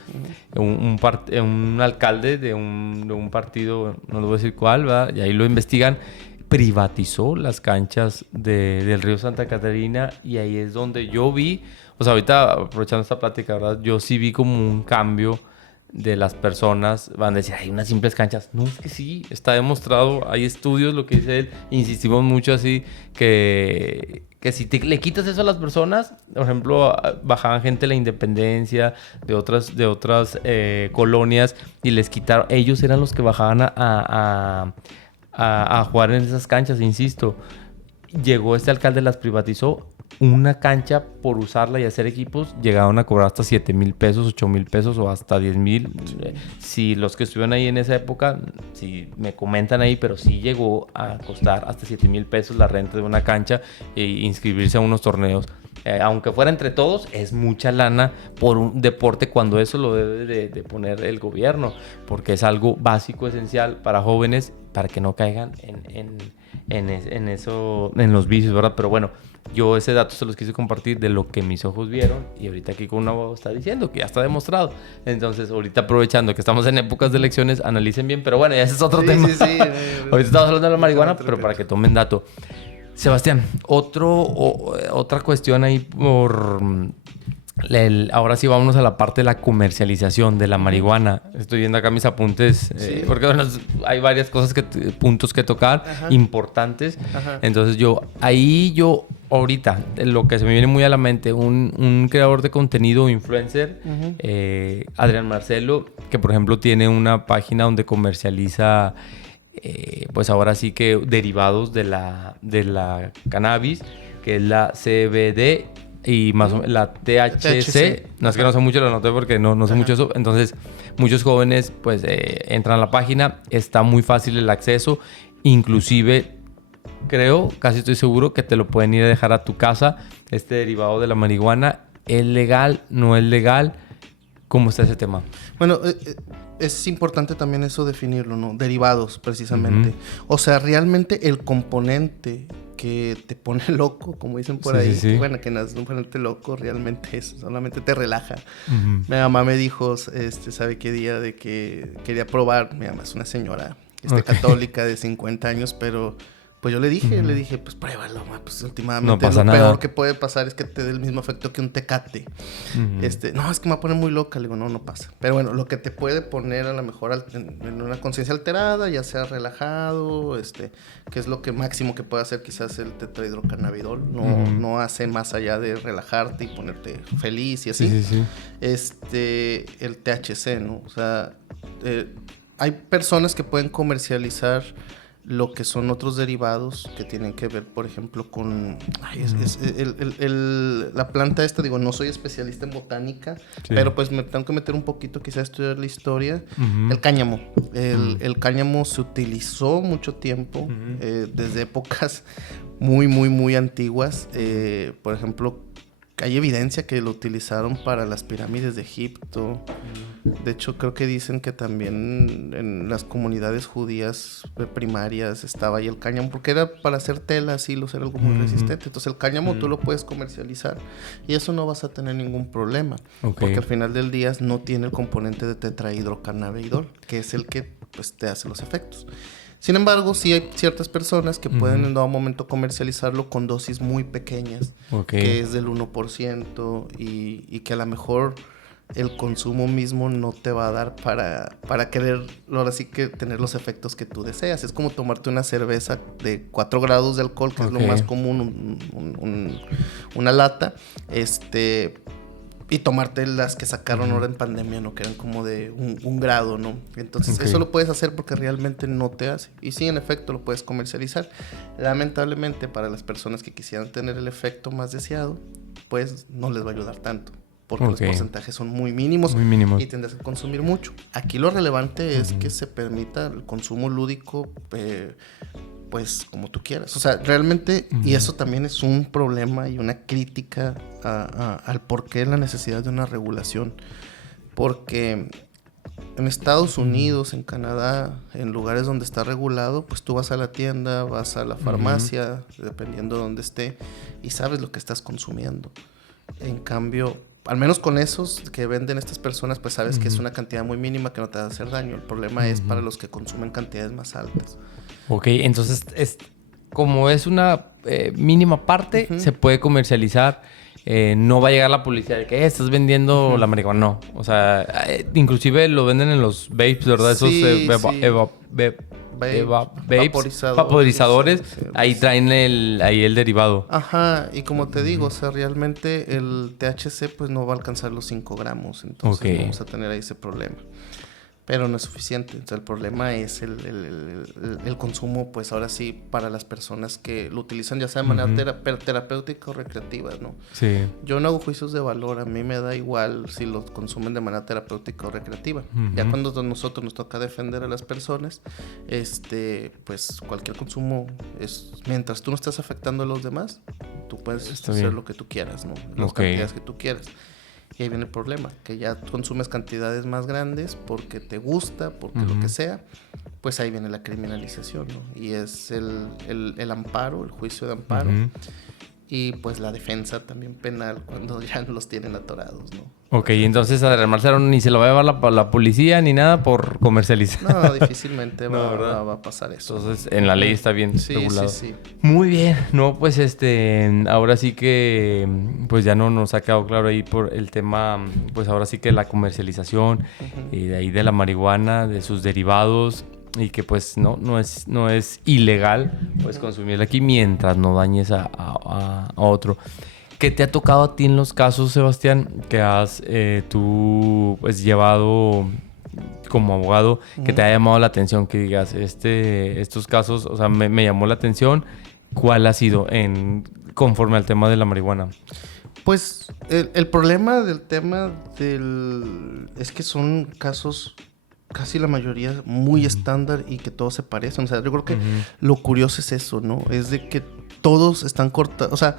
un alcalde de un partido, no le voy a decir cuál, ¿verdad? Y ahí lo investigan, privatizó las canchas del Río Santa Catarina y ahí es donde yo vi... O sea, ahorita aprovechando esta plática, ¿verdad? Yo sí vi como un cambio de las personas. Van a decir, hay unas simples canchas. No, es que sí, está demostrado. Hay estudios, lo que dice él. Insistimos mucho así, que si le quitas eso a las personas, por ejemplo, bajaban gente de la Independencia, de otras colonias, y les quitaron. Ellos eran los que bajaban a jugar en esas canchas, insisto. Llegó este alcalde, las privatizó. una cancha por usarla y hacer equipos llegaron a cobrar hasta 7,000 pesos, 8,000 pesos o hasta 10,000. Si los que estuvieron ahí en esa época, si me comentan ahí, pero sí llegó a costar hasta 7,000 pesos la renta de una cancha e inscribirse a unos torneos. Aunque fuera entre todos, es mucha lana por un deporte cuando eso lo debe de poner el gobierno, porque es algo básico, esencial para jóvenes, para que no caigan en eso, en los vicios, ¿verdad? Pero bueno, yo ese dato se los quise compartir de lo que mis ojos vieron y ahorita aquí con un abogado está diciendo que ya está demostrado. Entonces, ahorita aprovechando que estamos en épocas de elecciones, analicen bien, pero bueno, ya ese es otro tema. Sí. Ahorita estamos hablando de la marihuana, pero para que tomen dato. Sebastián, otra cuestión ahí ahora sí vámonos a la parte de la comercialización de la marihuana. Estoy viendo acá mis apuntes, porque bueno, hay varias cosas puntos que tocar, importantes. Ajá. Entonces ahorita, lo que se me viene muy a la mente, un creador de contenido, influencer, Adrián Marcelo, que por ejemplo tiene una página donde comercializa... pues ahora sí que derivados de la cannabis, que es la CBD y más o menos la THC. No es que no sé mucho, lo noté porque no sé mucho eso. Entonces, muchos jóvenes pues entran a la página, está muy fácil el acceso, inclusive creo, casi estoy seguro que te lo pueden ir a dejar a tu casa, este derivado de la marihuana. ¿Es legal? ¿No es legal? ¿Cómo está ese tema? Bueno, es importante también eso definirlo, ¿no? Derivados, precisamente. O sea, realmente el componente que te pone loco, como dicen por ahí. Sí. Bueno, que no es un ponerte loco, realmente es, solamente te relaja. Mi mamá me dijo, ¿sabe qué día? De que quería probar. Mi mamá es una señora católica de 50 años, pero... Pues yo le dije, pues pruébalo, pues últimamente no pasa lo nada. Peor que puede pasar es que te dé el mismo efecto que un Tecate. No, es que me va a poner muy loca. Le digo, no pasa. Pero bueno, lo que te puede poner a lo mejor en una conciencia alterada, ya sea relajado, que es lo que máximo que puede hacer quizás el tetrahidrocannabinol. No hace más allá de relajarte y ponerte feliz y así. Sí. El THC, ¿no? O sea, hay personas que pueden comercializar lo que son otros derivados que tienen que ver, por ejemplo, con la planta esta. Digo, no soy especialista en botánica, pero pues me tengo que meter un poquito quizás a estudiar la historia. El cáñamo. El cáñamo se utilizó mucho tiempo, desde épocas muy, muy, muy antiguas. Por ejemplo, hay evidencia que lo utilizaron para las pirámides de Egipto. De hecho, creo que dicen que también en las comunidades judías primarias estaba ahí el cáñamo, porque era para hacer telas, hilos, era algo muy resistente. Entonces el cáñamo tú lo puedes comercializar y eso no vas a tener ningún problema, porque al final del día no tiene el componente de tetrahidrocannabinol, que es el que pues te hace los efectos. Sin embargo, sí hay ciertas personas que pueden en dado momento comercializarlo con dosis muy pequeñas, que es del 1%, y que a lo mejor el consumo mismo no te va a dar para querer, ahora sí que tener los efectos que tú deseas. Es como tomarte una cerveza de 4 grados de alcohol, que es lo más común, una lata, y tomarte las que sacaron ahora en pandemia, ¿no? Que eran como de un grado, ¿no? Entonces, eso lo puedes hacer porque realmente no te hace. Y sí, en efecto, lo puedes comercializar. Lamentablemente, para las personas que quisieran tener el efecto más deseado, pues no les va a ayudar tanto. Porque los porcentajes son muy mínimos y tendrás que consumir mucho. Aquí lo relevante es que se permita el consumo lúdico, pues como tú quieras. O sea, realmente, y eso también es un problema y una crítica al porqué la necesidad de una regulación. Porque en Estados Unidos, en Canadá, en lugares donde está regulado, pues tú vas a la tienda, vas a la farmacia, dependiendo de dónde esté, y sabes lo que estás consumiendo. En cambio, al menos con esos que venden estas personas, pues sabes que es una cantidad muy mínima que no te va a hacer daño. El problema es para los que consumen cantidades más altas. Entonces, como es una mínima parte, se puede comercializar. No va a llegar la policía de que estás vendiendo la marihuana. No. O sea, inclusive lo venden en los vapes, ¿verdad? Esos vaporizadores. Ahí traen el derivado. Ajá, y como te digo, o sea, realmente el THC pues no va a alcanzar los 5 gramos. Entonces vamos a tener ahí ese problema. pero no es suficiente. O sea, el problema es el consumo, pues ahora sí, para las personas que lo utilizan ya sea de manera terapéutica o recreativa, ¿no? Sí. Yo no hago juicios de valor, a mí me da igual si lo consumen de manera terapéutica o recreativa. Ya cuando a nosotros nos toca defender a las personas, pues cualquier consumo es, mientras tú no estás afectando a los demás, tú puedes hacer lo que tú quieras, ¿no? Las cantidades que tú quieras. Y ahí viene el problema, que ya consumes cantidades más grandes porque te gusta, porque lo que sea, pues ahí viene la criminalización, ¿no? Y es el amparo, el juicio de amparo, y pues la defensa también penal cuando ya los tienen atorados, ¿no? Ok, entonces a Marcelo ni se lo va a llevar la policía ni nada por comercializar. No, difícilmente va a pasar eso. Entonces, en la ley está bien regulado. Sí. Muy bien. No, pues ahora sí que pues ya no nos ha quedado claro ahí por el tema, pues ahora sí que la comercialización y de ahí de la marihuana, de sus derivados y que pues no es ilegal pues consumirla aquí mientras no dañes a otro. ¿Qué te ha tocado a ti en los casos, Sebastián, que has tú pues llevado como abogado, que te ha llamado la atención, que digas, estos casos, o sea, me llamó la atención? ¿Cuál ha sido conforme al tema de la marihuana? Pues el problema del tema es que son casos, casi la mayoría, muy estándar y que todos se parecen. O sea, yo creo que lo curioso es eso, ¿no? Es de que todos están cortados, o sea,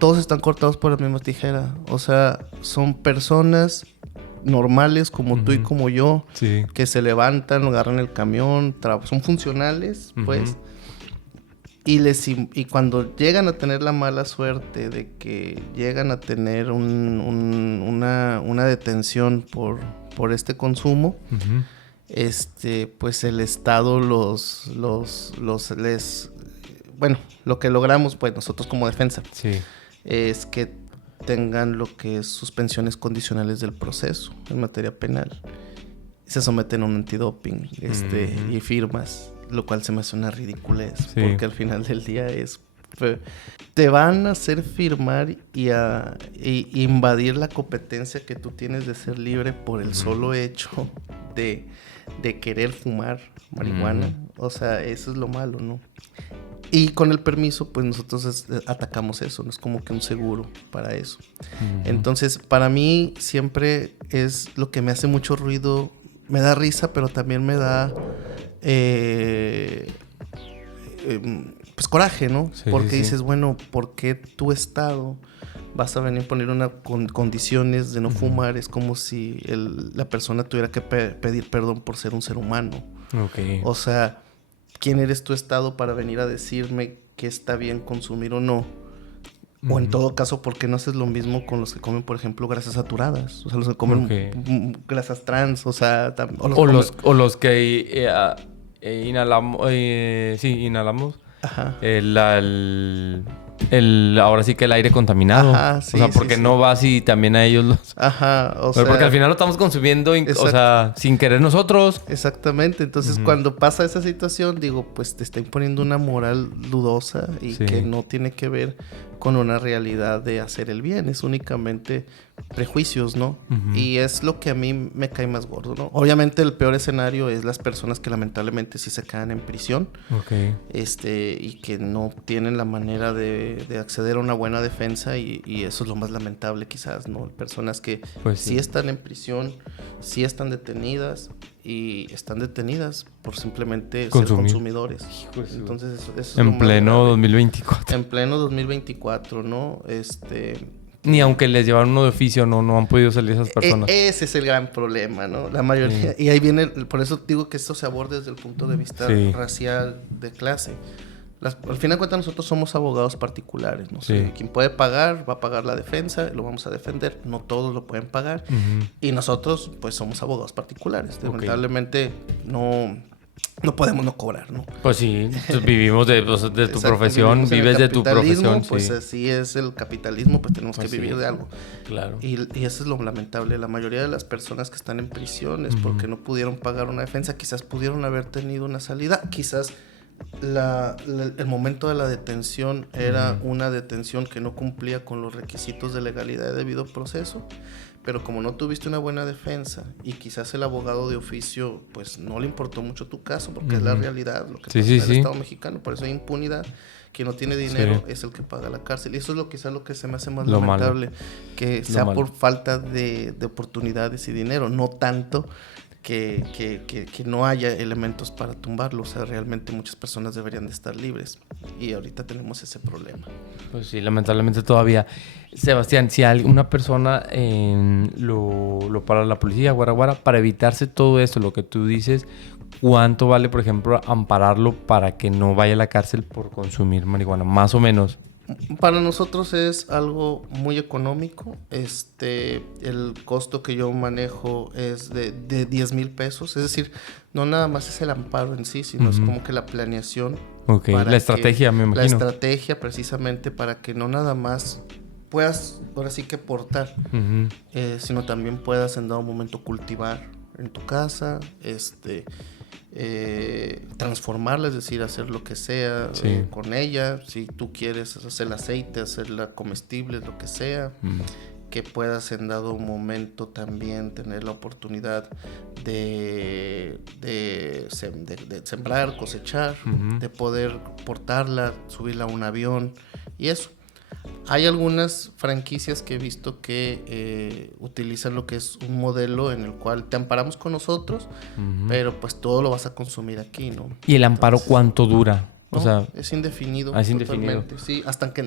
todos están cortados por la misma tijera. O sea, son personas normales como tú y como yo, que se levantan, agarran el camión, son funcionales, pues. Y cuando llegan a tener la mala suerte de que llegan a tener una detención por este consumo, pues el Estado bueno, lo que logramos, pues nosotros como defensa, es que tengan lo que es suspensiones condicionales del proceso en materia penal. Se someten a un antidoping y firmas, lo cual se me hace una ridiculez, porque al final del día te van a hacer firmar y invadir la competencia que tú tienes de ser libre por el solo hecho de querer fumar marihuana. O sea, eso es lo malo, ¿no? Y con el permiso, pues nosotros atacamos eso, no es como que un seguro para eso. Entonces, para mí siempre es lo que me hace mucho ruido, me da risa, pero también me da pues coraje, ¿no? Porque dices, bueno, ¿por qué tu Estado vas a venir a poner condiciones de no fumar? Es como si la persona tuviera que pedir perdón por ser un ser humano. O sea, ¿quién eres tu Estado para venir a decirme que está bien consumir o no? O en todo caso, ¿por qué no haces lo mismo con los que comen, por ejemplo, grasas saturadas? O sea, los que comen grasas trans, o sea... los que inhalamos... inhalamos. Ajá. Ahora sí que el aire contaminado. Ajá, sí, o sea, porque no vas y también a ellos los... Ajá, o sea... Porque al final lo estamos consumiendo, o sea, sin querer nosotros. Exactamente. Entonces, cuando pasa esa situación, digo, pues te está imponiendo una moral dudosa y que no tiene que ver con una realidad de hacer el bien. Es únicamente prejuicios, ¿no? Y es lo que a mí me cae más gordo, ¿no? Obviamente el peor escenario es las personas que lamentablemente sí se quedan en prisión. Y que no tienen la manera de acceder a una buena defensa y eso es lo más lamentable quizás, ¿no? Personas que sí están en prisión, sí están detenidas y están detenidas por simplemente ser consumidores. Entonces eso es en pleno 2024. En pleno 2024, ¿no? Ni aunque les llevaron uno de oficio, no han podido salir esas personas. Ese es el gran problema, ¿no? La mayoría. Y ahí viene, por eso digo que esto se aborda desde el punto de vista racial, de clase. Al final de cuentas nosotros somos abogados particulares, ¿no? Quien puede pagar, va a pagar la defensa, lo vamos a defender. No todos lo pueden pagar. Y nosotros, pues, somos abogados particulares. Lamentablemente, no podemos no cobrar, ¿no? Pues sí, vivimos de tu profesión, vives de tu profesión. Pues así es el capitalismo, pues tenemos que vivir de algo. Claro. Y eso es lo lamentable. La mayoría de las personas que están en prisión es porque no pudieron pagar una defensa. Quizás pudieron haber tenido una salida. Quizás el momento de la detención era una detención que no cumplía con los requisitos de legalidad de debido proceso. pero como no tuviste una buena defensa y quizás el abogado de oficio pues no le importó mucho tu caso, porque es la realidad, lo que pasa en el Estado mexicano, por eso hay impunidad. Quien no tiene dinero es el que paga la cárcel. Y eso es quizás lo que se me hace más lamentable, que sea por falta de oportunidades y dinero, no tanto que no haya elementos para tumbarlo. O sea, realmente muchas personas deberían de estar libres y ahorita tenemos ese problema. Pues sí, lamentablemente todavía. Sebastián, si una persona lo para la policía, guaraguara, para evitarse todo esto, lo que tú dices, ¿cuánto vale, por ejemplo, ampararlo para que no vaya a la cárcel por consumir marihuana? Más o menos. Para nosotros es algo muy económico. El costo que yo manejo es de 10,000 pesos. Es decir, no nada más es el amparo en sí, sino es como que la planeación. Ok, la estrategia, me imagino. La estrategia precisamente para que no nada más puedas, ahora sí que portar, sino también puedas en dado momento cultivar en tu casa, transformarla, es decir, hacer lo que sea con ella. Si tú quieres hacer el aceite, hacerla comestible, lo que sea, que puedas en dado momento también tener la oportunidad de sembrar, cosechar, de poder portarla, subirla a un avión y eso. Hay algunas franquicias que he visto que utilizan lo que es un modelo en el cual te amparamos con nosotros, pero pues todo lo vas a consumir aquí, ¿no? ¿Y el amparo cuánto dura? O sea, es indefinido. Es indefinido. Sí,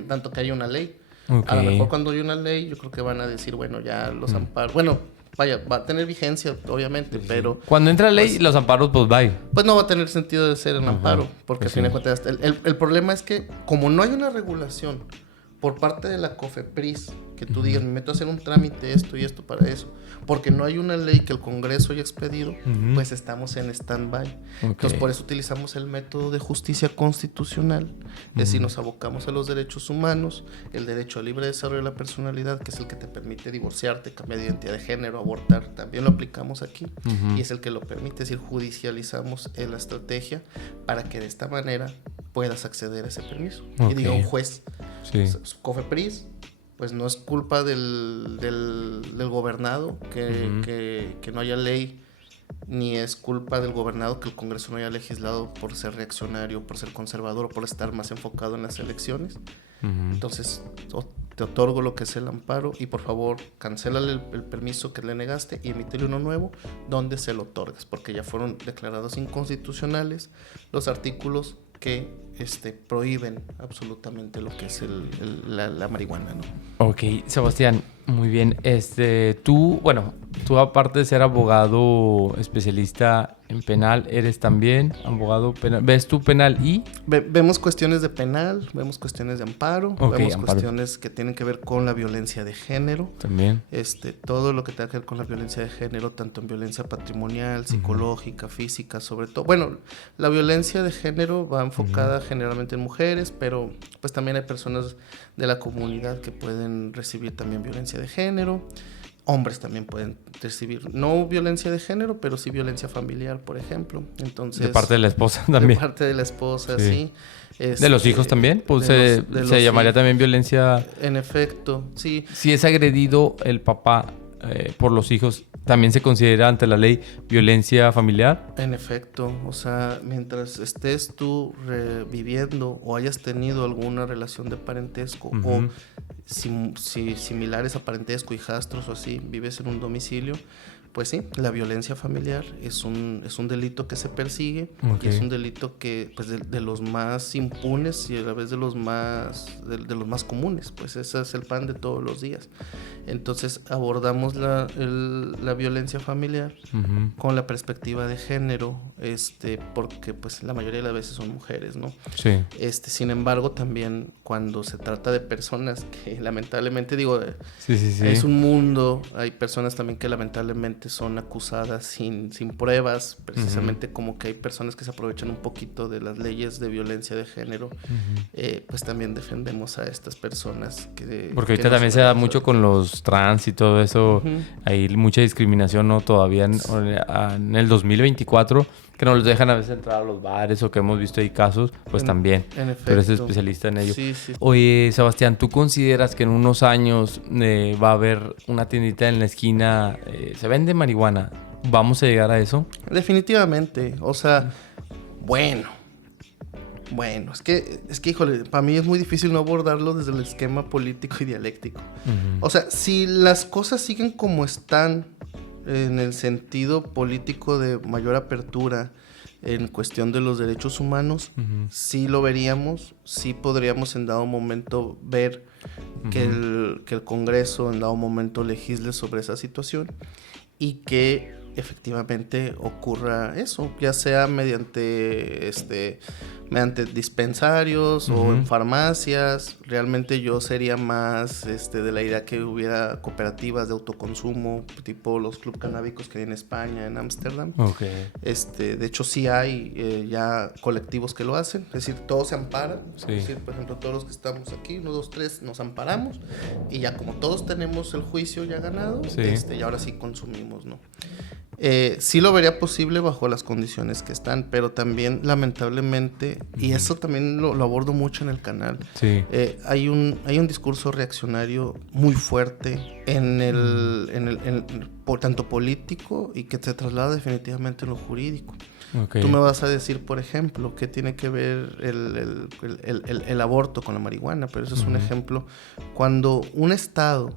tanto que haya una ley. Okay. A lo mejor cuando hay una ley, yo creo que van a decir, bueno, ya los amparos. Bueno, vaya, va a tener vigencia, obviamente, pero... Cuando entra la ley, pues, los amparos, pues bye. Pues no va a tener sentido de ser el amparo, porque al fin de cuentas, el problema es que como no hay una regulación por parte de la COFEPRIS, que tú digas, me meto a hacer un trámite, esto y esto para eso, porque no hay una ley que el Congreso haya expedido, pues estamos en stand-by. Entonces, por eso utilizamos el método de justicia constitucional, es decir, nos abocamos a los derechos humanos, el derecho al libre desarrollo de la personalidad, que es el que te permite divorciarte, cambiar de identidad de género, abortar, también lo aplicamos aquí, y es el que lo permite, es decir, judicializamos la estrategia para que de esta manera puedas acceder a ese permiso. Y diga un juez, COFEPRIS, pues no es culpa del gobernado que no haya ley, ni es culpa del gobernado que el Congreso no haya legislado por ser reaccionario, por ser conservador o por estar más enfocado en las elecciones. Entonces te otorgo lo que es el amparo y por favor cancélale el permiso que le negaste y emítele uno nuevo donde se lo otorgas, porque ya fueron declarados inconstitucionales los artículos que prohíben absolutamente lo que es la marihuana, ¿no? Ok, Sebastián, muy bien. Tú aparte de ser abogado especialista en penal, eres también abogado penal. ¿Ves tú penal y? Vemos cuestiones de penal, vemos cuestiones de amparo, vemos cuestiones que tienen que ver con la violencia de género. También. Todo lo que tenga que ver con la violencia de género, tanto en violencia patrimonial, psicológica, física, sobre todo. Bueno, la violencia de género va enfocada generalmente en mujeres, pero pues también hay personas de la comunidad que pueden recibir también violencia de género. Hombres también pueden recibir, no violencia de género, pero sí violencia familiar, por ejemplo. Entonces, de parte de la esposa también. De parte de la esposa, sí. ¿De los hijos también? Pues se llamaría también violencia. En efecto, sí. Si es agredido el papá por los hijos, ¿también se considera ante la ley violencia familiar? En efecto, o sea, mientras estés tú viviendo o hayas tenido alguna relación de parentesco o similares a parentesco, hijastros o así, vives en un domicilio, pues sí, la violencia familiar es un delito que se persigue y es un delito que, pues, de los más impunes y a la vez de los más comunes, pues ese es el pan de todos los días. Entonces abordamos la violencia familiar con la perspectiva de género, porque pues la mayoría de las veces son mujeres, ¿no? Sí. Sin embargo, también cuando se trata de personas que lamentablemente, es un mundo, hay personas también que lamentablemente son acusadas sin pruebas, precisamente como que hay personas que se aprovechan un poquito de las leyes de violencia de género, pues también defendemos a estas personas porque ahorita también se da mucho con los trans y todo eso. viendo ahí mucha discriminación, ¿no? Todavía en el 2024, que no los dejan a veces entrar a los bares o que hemos visto ahí casos, pues también. En efecto. Tú eres especialista en ello. Sí, sí. Oye, Sebastián, ¿tú consideras que en unos años va a haber una tiendita en la esquina, se vende marihuana? ¿Vamos a llegar a eso? Definitivamente. O sea, bueno, es que, híjole, para mí es muy difícil no abordarlo desde el esquema político y dialéctico. O sea, si las cosas siguen como están en el sentido político de mayor apertura en cuestión de los derechos humanos, sí lo veríamos, sí podríamos en dado momento ver que el Congreso en dado momento legisle sobre esa situación y que efectivamente ocurra eso, ya sea mediante dispensarios o en farmacias. Realmente yo sería más de la idea que hubiera cooperativas de autoconsumo, tipo los club canábicos que hay en España, en Ámsterdam. Okay. De hecho sí hay ya colectivos que lo hacen, es decir, todos se amparan. Sí. Es decir, por ejemplo, todos los que estamos aquí, 1, 2, 3, nos amparamos y ya como todos tenemos el juicio ya ganado, y ahora sí consumimos, ¿no? Sí lo vería posible bajo las condiciones que están, pero también lamentablemente, y eso también lo abordo mucho en el canal, hay un discurso reaccionario muy fuerte por tanto político y que se traslada definitivamente en lo jurídico. Okay. Tú me vas a decir, por ejemplo, qué tiene que ver el aborto con la marihuana, pero eso es un ejemplo. Cuando un estado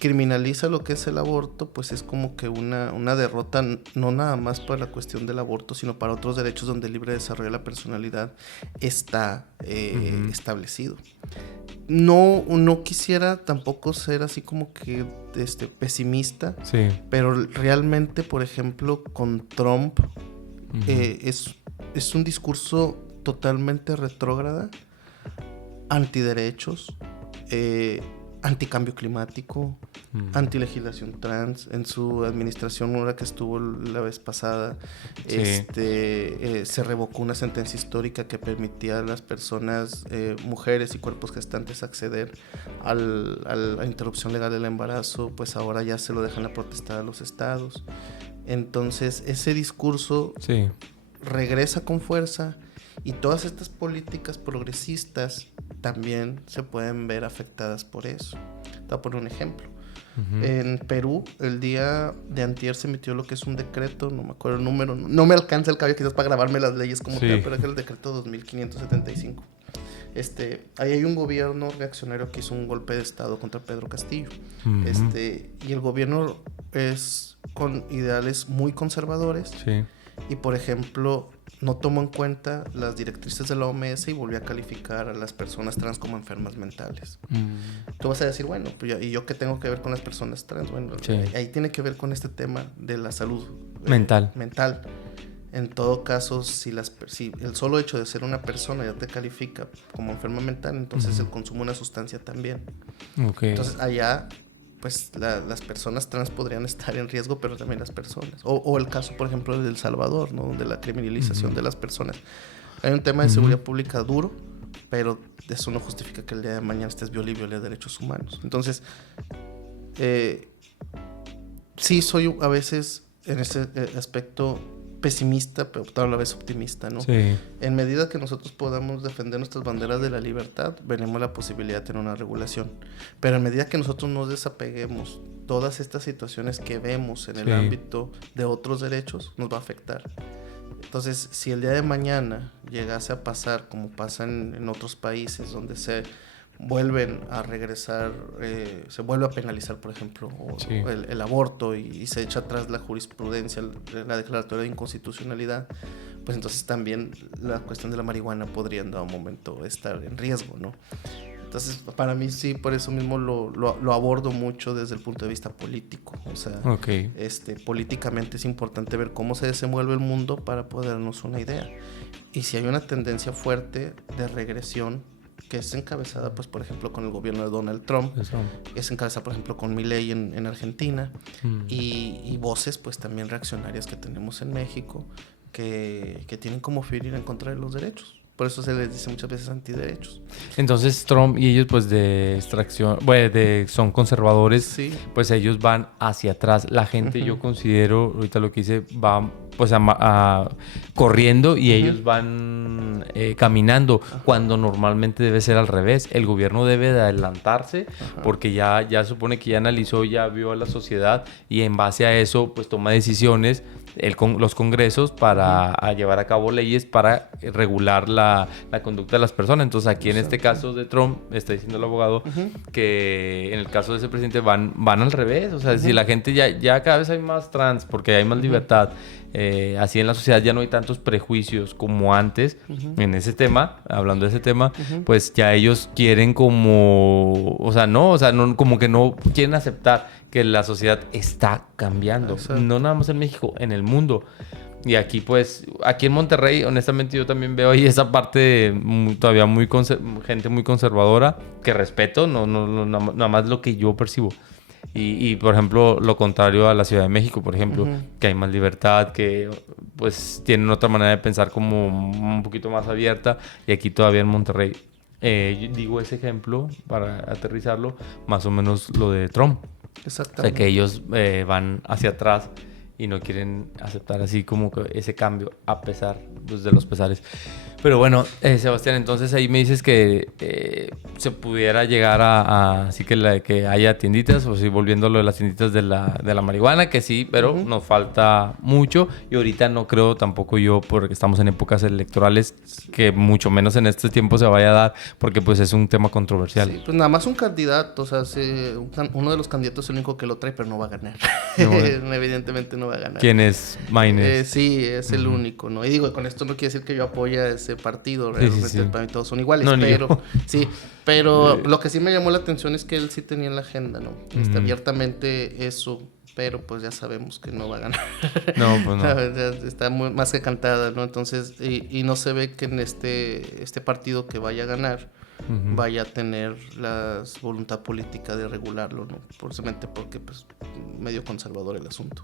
criminaliza lo que es el aborto, pues es como que una derrota, no nada más para la cuestión del aborto, sino para otros derechos donde el libre desarrollo de la personalidad está establecido. No quisiera tampoco ser así como que pesimista, pero realmente, por ejemplo, con Trump es un discurso totalmente retrógrada, antiderechos, anticambio climático, antilegislación trans. En su administración, ahora que estuvo la vez pasada, se revocó una sentencia histórica que permitía a las personas, mujeres y cuerpos gestantes acceder a la interrupción legal del embarazo. Pues ahora ya se lo dejan a protestar a los estados. Entonces ese discurso regresa con fuerza, y todas estas políticas progresistas también se pueden ver afectadas por eso. Te voy a poner un ejemplo. En Perú, el día de antier se emitió lo que es un decreto, no me acuerdo el número, no me alcanza el cabello quizás para grabarme las leyes como tal, pero es el decreto 2575. Ahí hay un gobierno reaccionario que hizo un golpe de estado contra Pedro Castillo. Y el gobierno es con ideales muy conservadores. Y por ejemplo, no tomó en cuenta las directrices de la OMS y volvió a calificar a las personas trans como enfermas mentales. Tú vas a decir, bueno, pues ¿y yo qué tengo que ver con las personas trans? Bueno, ahí tiene que ver con este tema de la salud mental. En todo caso, si el solo hecho de ser una persona ya te califica como enferma mental, entonces el consumo de una sustancia también. Entonces allá, pues las personas trans podrían estar en riesgo, pero también las personas. O el caso, por ejemplo, de El Salvador, ¿no? De la criminalización de las personas. Hay un tema de seguridad pública duro, pero eso no justifica que el día de mañana estés viole derechos humanos. Entonces, sí soy a veces en ese aspecto pesimista, pero a la vez optimista, ¿no? En medida que nosotros podamos defender nuestras banderas de la libertad, veremos la posibilidad de tener una regulación. Pero en medida que nosotros nos desapeguemos, todas estas situaciones que vemos en el ámbito de otros derechos nos va a afectar. Entonces, si el día de mañana llegase a pasar como pasa en otros países, donde se vuelven a regresar, se vuelve a penalizar, por ejemplo, el aborto y se echa atrás la jurisprudencia, la declaratoria de inconstitucionalidad, pues entonces también la cuestión de la marihuana podría en dado momento estar en riesgo, ¿no? Entonces, para mí sí, por eso mismo lo abordo mucho desde el punto de vista político. O sea, políticamente es importante ver cómo se desenvuelve el mundo para poder darnos una idea. Y si hay una tendencia fuerte de regresión, que es encabezada, pues, por ejemplo, con el gobierno de Donald Trump, es encabezada, por ejemplo, con Milei en Argentina, y voces, pues, también reaccionarias que tenemos en México, que tienen como ir en contra de los derechos. Por eso se les dice muchas veces antiderechos. Entonces Trump y ellos pues de extracción, bueno, son conservadores, Sí. pues ellos van hacia atrás. La gente, yo considero, ahorita lo que hice, va pues corriendo y ellos van caminando, cuando normalmente debe ser al revés. El gobierno debe de adelantarse porque ya supone que ya analizó, ya vio a la sociedad y en base a eso pues toma decisiones los congresos para llevar a cabo leyes para regular la conducta de las personas. Entonces aquí en este caso de Trump, está diciendo el abogado que en el caso de ese presidente van al revés. O sea, si la gente ya cada vez hay más trans porque hay más libertad, así en la sociedad ya no hay tantos prejuicios como antes en ese tema, hablando de ese tema, pues ya ellos quieren como, no, como que no quieren aceptar que la sociedad está cambiando. Exacto. No nada más en México, en el mundo. Y aquí pues, aquí en Monterrey, honestamente yo también veo ahí esa parte todavía gente muy conservadora, que respeto, nada más lo que yo percibo. Y por ejemplo, lo contrario a la Ciudad de México, por ejemplo, que hay más libertad, que pues tienen otra manera de pensar como un poquito más abierta, y aquí todavía en Monterrey. Yo digo ese ejemplo para aterrizarlo, más o menos lo de Trump. O sea, Exactamente. que ellos van hacia atrás y no quieren aceptar así como que ese cambio a pesar pues, de los pesares. Pero bueno, Sebastián, entonces ahí me dices que se pudiera llegar a así que haya tienditas, o si volviendo a lo de las tienditas de la marihuana, que sí, pero nos falta mucho, y ahorita no creo tampoco yo, porque estamos en épocas electorales, que mucho menos en este tiempo se vaya a dar, porque pues es un tema controversial. Sí, pues nada más un candidato, o sea, uno de los candidatos es el único que lo trae, pero no va a ganar. No, Evidentemente no va a ganar. ¿Quién es Maynes? Sí, es el único, ¿no? Y digo, con esto no quiere decir que yo apoye a ese partido, realmente sí. para mí todos son iguales, No, ni pero yo. sí, pero lo que sí me llamó la atención es que él sí tenía en la agenda, ¿no? Abiertamente eso, pero pues ya sabemos que no va a ganar. No, pues no. Ya está más que cantada, ¿no? Entonces, y no se ve que en este partido que vaya a ganar vaya a tener la voluntad política de regularlo, ¿no? Precisamente porque pues medio conservador el asunto.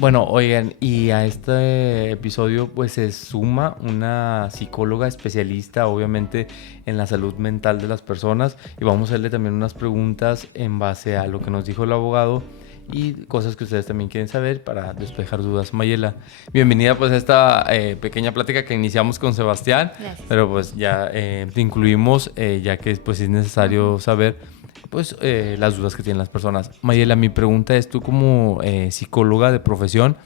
Bueno, oigan, y a este episodio pues se suma una psicóloga especialista obviamente en la salud mental de las personas, y vamos a hacerle también unas preguntas en base a lo que nos dijo el abogado y cosas que ustedes también quieren saber para despejar dudas. Mayela, bienvenida pues a esta pequeña plática que iniciamos con Sebastián. Gracias. Pero pues ya te incluimos ya que pues es necesario saber pues las dudas que tienen las personas. Mayela, mi pregunta es, tú como psicóloga de profesión,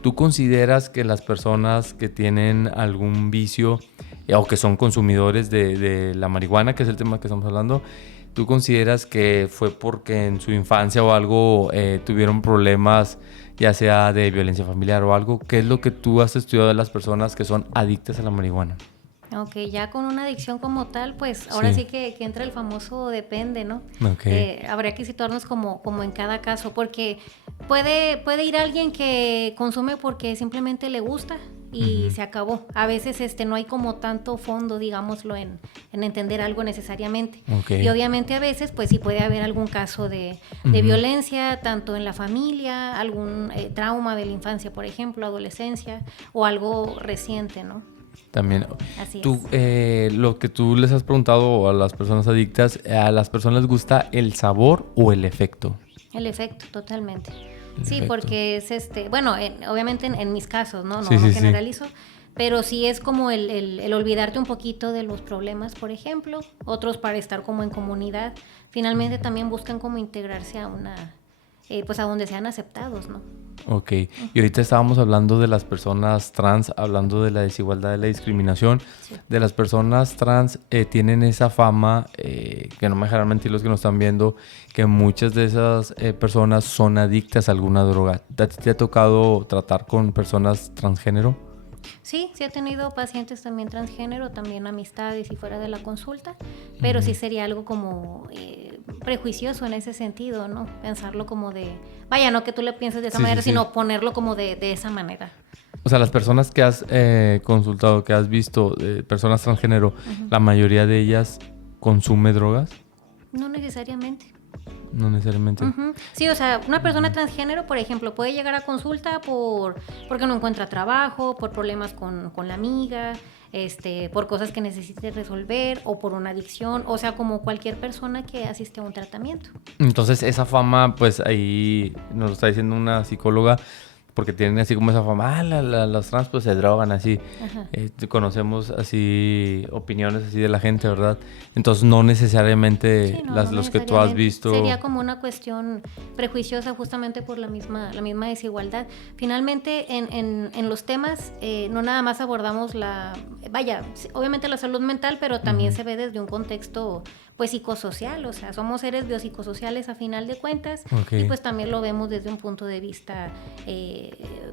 ¿tú consideras que las personas que tienen algún vicio o que son consumidores de la marihuana, que es el tema que estamos hablando, ¿tú consideras que fue porque en su infancia o algo tuvieron problemas, ya sea de violencia familiar o algo? ¿Qué es lo que tú has estudiado de las personas que son adictas a la marihuana? Ok, ya con una adicción como tal, pues ahora sí que entra el famoso depende, ¿no? Okay. Habría que situarnos como en cada caso, porque puede ir alguien que consume porque simplemente le gusta y se acabó. A veces no hay como tanto fondo, digámoslo, en entender algo necesariamente. Okay. Y obviamente a veces pues sí puede haber algún caso de violencia, tanto en la familia, algún trauma de la infancia, por ejemplo, adolescencia, o algo reciente, ¿no? También. Así tú, lo que tú les has preguntado a las personas adictas, ¿a las personas les gusta el sabor o el efecto? El efecto, totalmente. Sí, Efecto. porque es bueno, obviamente en mis casos, ¿no? No Sí. generalizo, pero sí es como el olvidarte un poquito de los problemas, por ejemplo, otros para estar como en comunidad. Finalmente también buscan como integrarse a pues a donde sean aceptados, ¿no? Ok, y ahorita estábamos hablando de las personas trans, hablando de la desigualdad, de la discriminación. Sí. De las personas trans tienen esa fama, que no me dejarán mentir los que nos están viendo, que muchas de esas personas son adictas a alguna droga. ¿A ti te ha tocado tratar con personas transgénero? Sí he tenido pacientes también transgénero, también amistades y fuera de la consulta, pero sí sería algo como prejuicioso en ese sentido, ¿no? Pensarlo como vaya, no que tú le pienses de esa manera, sino ponerlo como de esa manera. O sea, las personas que has consultado, que has visto, personas transgénero, ¿la mayoría de ellas consume drogas? No necesariamente. No necesariamente. Sí, o sea, una persona transgénero, por ejemplo, puede llegar a consulta porque no encuentra trabajo, por problemas con la amiga, por cosas que necesite resolver o por una adicción, o sea, como cualquier persona que asiste a un tratamiento. Entonces, esa fama, pues ahí nos lo está diciendo una psicóloga, porque tienen así como esa fama, los trans pues se drogan así. Conocemos así opiniones así de la gente, ¿verdad? Entonces no necesariamente Sí, no, los que tú has visto. Sería como una cuestión prejuiciosa justamente por la misma desigualdad. Finalmente en los temas no nada más abordamos obviamente la salud mental, pero también se ve desde un contexto pues psicosocial, o sea, somos seres biopsicosociales a final de cuentas, y pues también lo vemos desde un punto de vista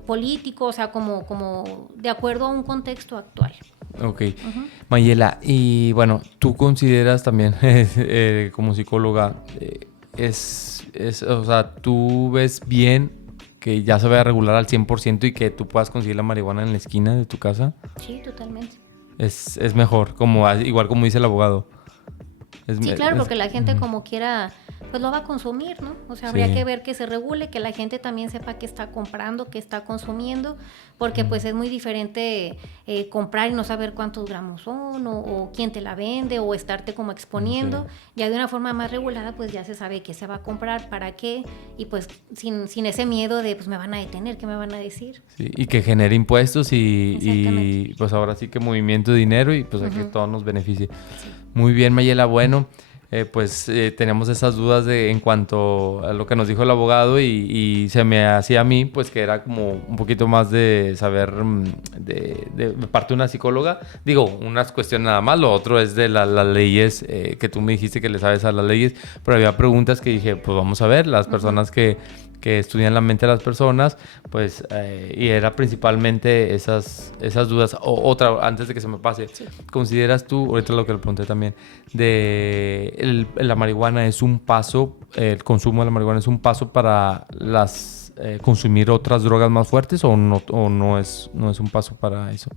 político, o sea, como de acuerdo a un contexto actual. Ok. Mayela, y bueno, tú consideras también como psicóloga, o sea, tú ves bien que ya se vaya a regular al 100% y que tú puedas conseguir la marihuana en la esquina de tu casa. Sí, totalmente. Es mejor, igual como dice el abogado. Sí, claro, porque la gente como quiera, pues lo va a consumir, ¿no? O sea, habría que ver que se regule, que la gente también sepa qué está comprando, qué está consumiendo, porque pues es muy diferente comprar y no saber cuántos gramos son, o quién te la vende, o estarte como exponiendo. Ya de una forma más regulada, pues ya se sabe qué se va a comprar, para qué, y pues sin ese miedo de, pues me van a detener, ¿qué me van a decir? Sí, y que genere impuestos y pues ahora sí que movimiento de dinero y pues a que todo nos beneficie. Sí. Muy bien, Mayela. Bueno, tenemos esas dudas en cuanto a lo que nos dijo el abogado y se me hacía a mí, pues que era como un poquito más de saber de parte de una psicóloga. Digo, unas cuestiones nada más, lo otro es de las leyes, que tú me dijiste que le sabes a las leyes, pero había preguntas que dije, pues vamos a ver, las personas que estudian la mente de las personas, pues, y era principalmente esas dudas. Otra, antes de que se me pase, ¿consideras tú, ahorita lo que le pregunté también, la marihuana es un paso, el consumo de la marihuana es un paso para consumir otras drogas más fuertes o no es un paso para eso?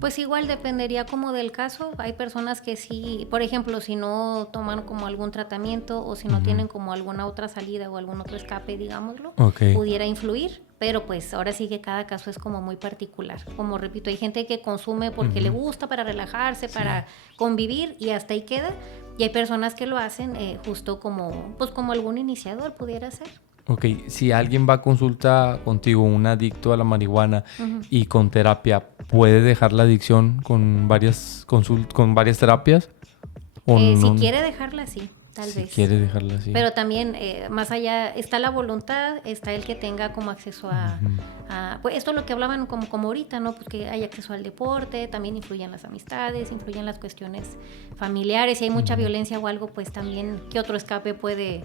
Pues igual dependería como del caso. Hay personas que sí, por ejemplo, si no toman como algún tratamiento o si no tienen como alguna otra salida o algún otro escape, digámoslo, pudiera influir. Pero pues ahora sí que cada caso es como muy particular. Como repito, hay gente que consume porque le gusta, para relajarse, para convivir, y hasta ahí queda. Y hay personas que lo hacen justo como algún iniciador pudiera ser. Ok, si alguien va a consulta contigo, un adicto a la marihuana y con terapia, ¿puede dejar la adicción con varias terapias? ¿O si quiere dejarla, sí, tal vez. Si quiere dejarla, sí. Pero también, más allá, está la voluntad, está el que tenga como acceso a pues esto es lo que hablaban como ahorita, ¿no? Pues que hay acceso al deporte, también influyen las amistades, influyen las cuestiones familiares. Si hay mucha violencia o algo, pues también, ¿qué otro escape puede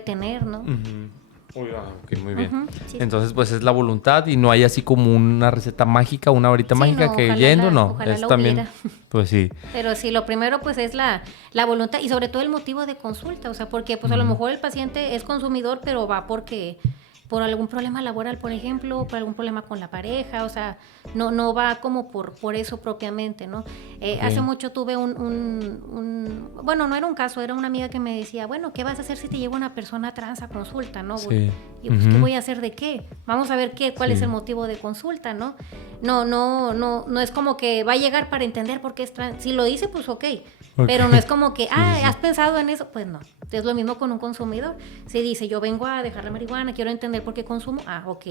tener, no? Ok, muy bien. Sí. Entonces, pues es la voluntad y no hay así como una receta mágica, una varita mágica no, que ojalá es la también, hubiera. pues sí. Pero sí, lo primero pues es la voluntad y sobre todo el motivo de consulta, o sea, porque pues a lo mejor el paciente es consumidor, pero va por algún problema laboral, por ejemplo, por algún problema con la pareja, o sea, no va como por eso propiamente, ¿no? Hace mucho tuve bueno, no era un caso, era una amiga que me decía, bueno, ¿qué vas a hacer si te lleva una persona trans a consulta, no? Sí. Y pues, ¿qué voy a hacer de qué? Vamos a ver cuál es el motivo de consulta, ¿no? No es como que va a llegar para entender por qué es trans. Si lo dice, pues ok. Pero no es como que, ¿has pensado en eso? Pues no. Es lo mismo con un consumidor. Si dice, yo vengo a dejar la marihuana, quiero entender por qué consumo, ok.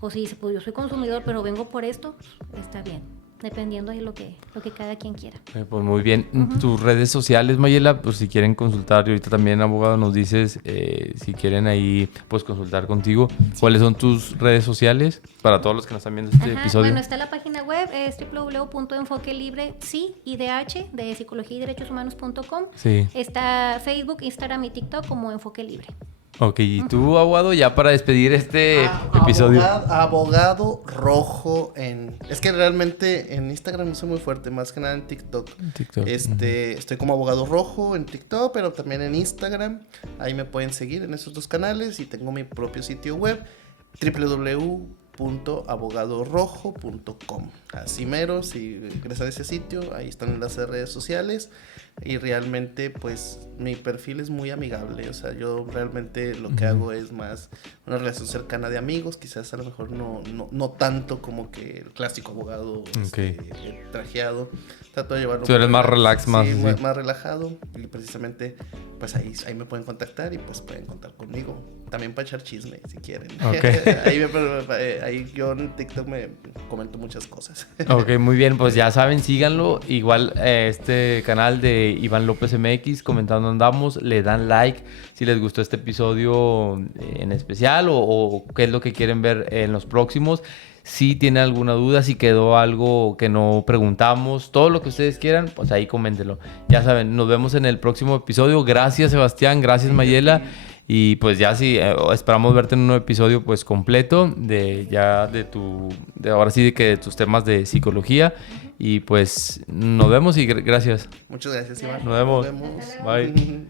O si dice, pues yo soy consumidor, pero vengo por esto, está bien. Dependiendo de lo que cada quien quiera. Pues muy bien. Tus redes sociales, Mayela, pues si quieren consultar, y ahorita también, abogado, nos dices, si quieren ahí, pues consultar contigo. Sí. ¿Cuáles son tus redes sociales para todos los que nos están viendo este episodio? Bueno, está la página web, es www.enfoquelibre, de psicología y derechos humanos.com. Sí. Está Facebook, Instagram y TikTok como Enfoque Libre. Ok, y tú, abogado, ya para despedir este episodio. Abogado rojo es que realmente en Instagram no soy muy fuerte, más que nada en TikTok. Estoy como abogado rojo en TikTok, pero también en Instagram. Ahí me pueden seguir en esos dos canales y tengo mi propio sitio web, iván.abogadorojo.com. Así mero, si ingresan a ese sitio, ahí están las redes sociales. Y realmente, pues, mi perfil es muy amigable. O sea, yo realmente lo que hago es más una relación cercana de amigos. Quizás a lo mejor no tanto como que el clásico abogado trajeado. Trato de llevarlo. Tú eres más relax, sí, más relajado. Y precisamente, pues ahí me pueden contactar y pues pueden contar conmigo. También para echar chisme, si quieren. Okay. ahí yo en TikTok me comento muchas cosas. Ok, muy bien, pues ya saben, síganlo. Igual este canal de Iván López MX, comentando andamos, le dan like si les gustó este episodio en especial o qué es lo que quieren ver en los próximos. Si tienen alguna duda, si quedó algo que no preguntamos, todo lo que ustedes quieran, pues ahí coméntenlo. Ya saben, nos vemos en el próximo episodio. Gracias, Sebastián, gracias, Mayela. Y pues ya sí, esperamos verte en un nuevo episodio pues completo de ahora sí de tus temas de psicología. Y pues nos vemos y gracias. Muchas gracias, Iván. Nos vemos. Bye.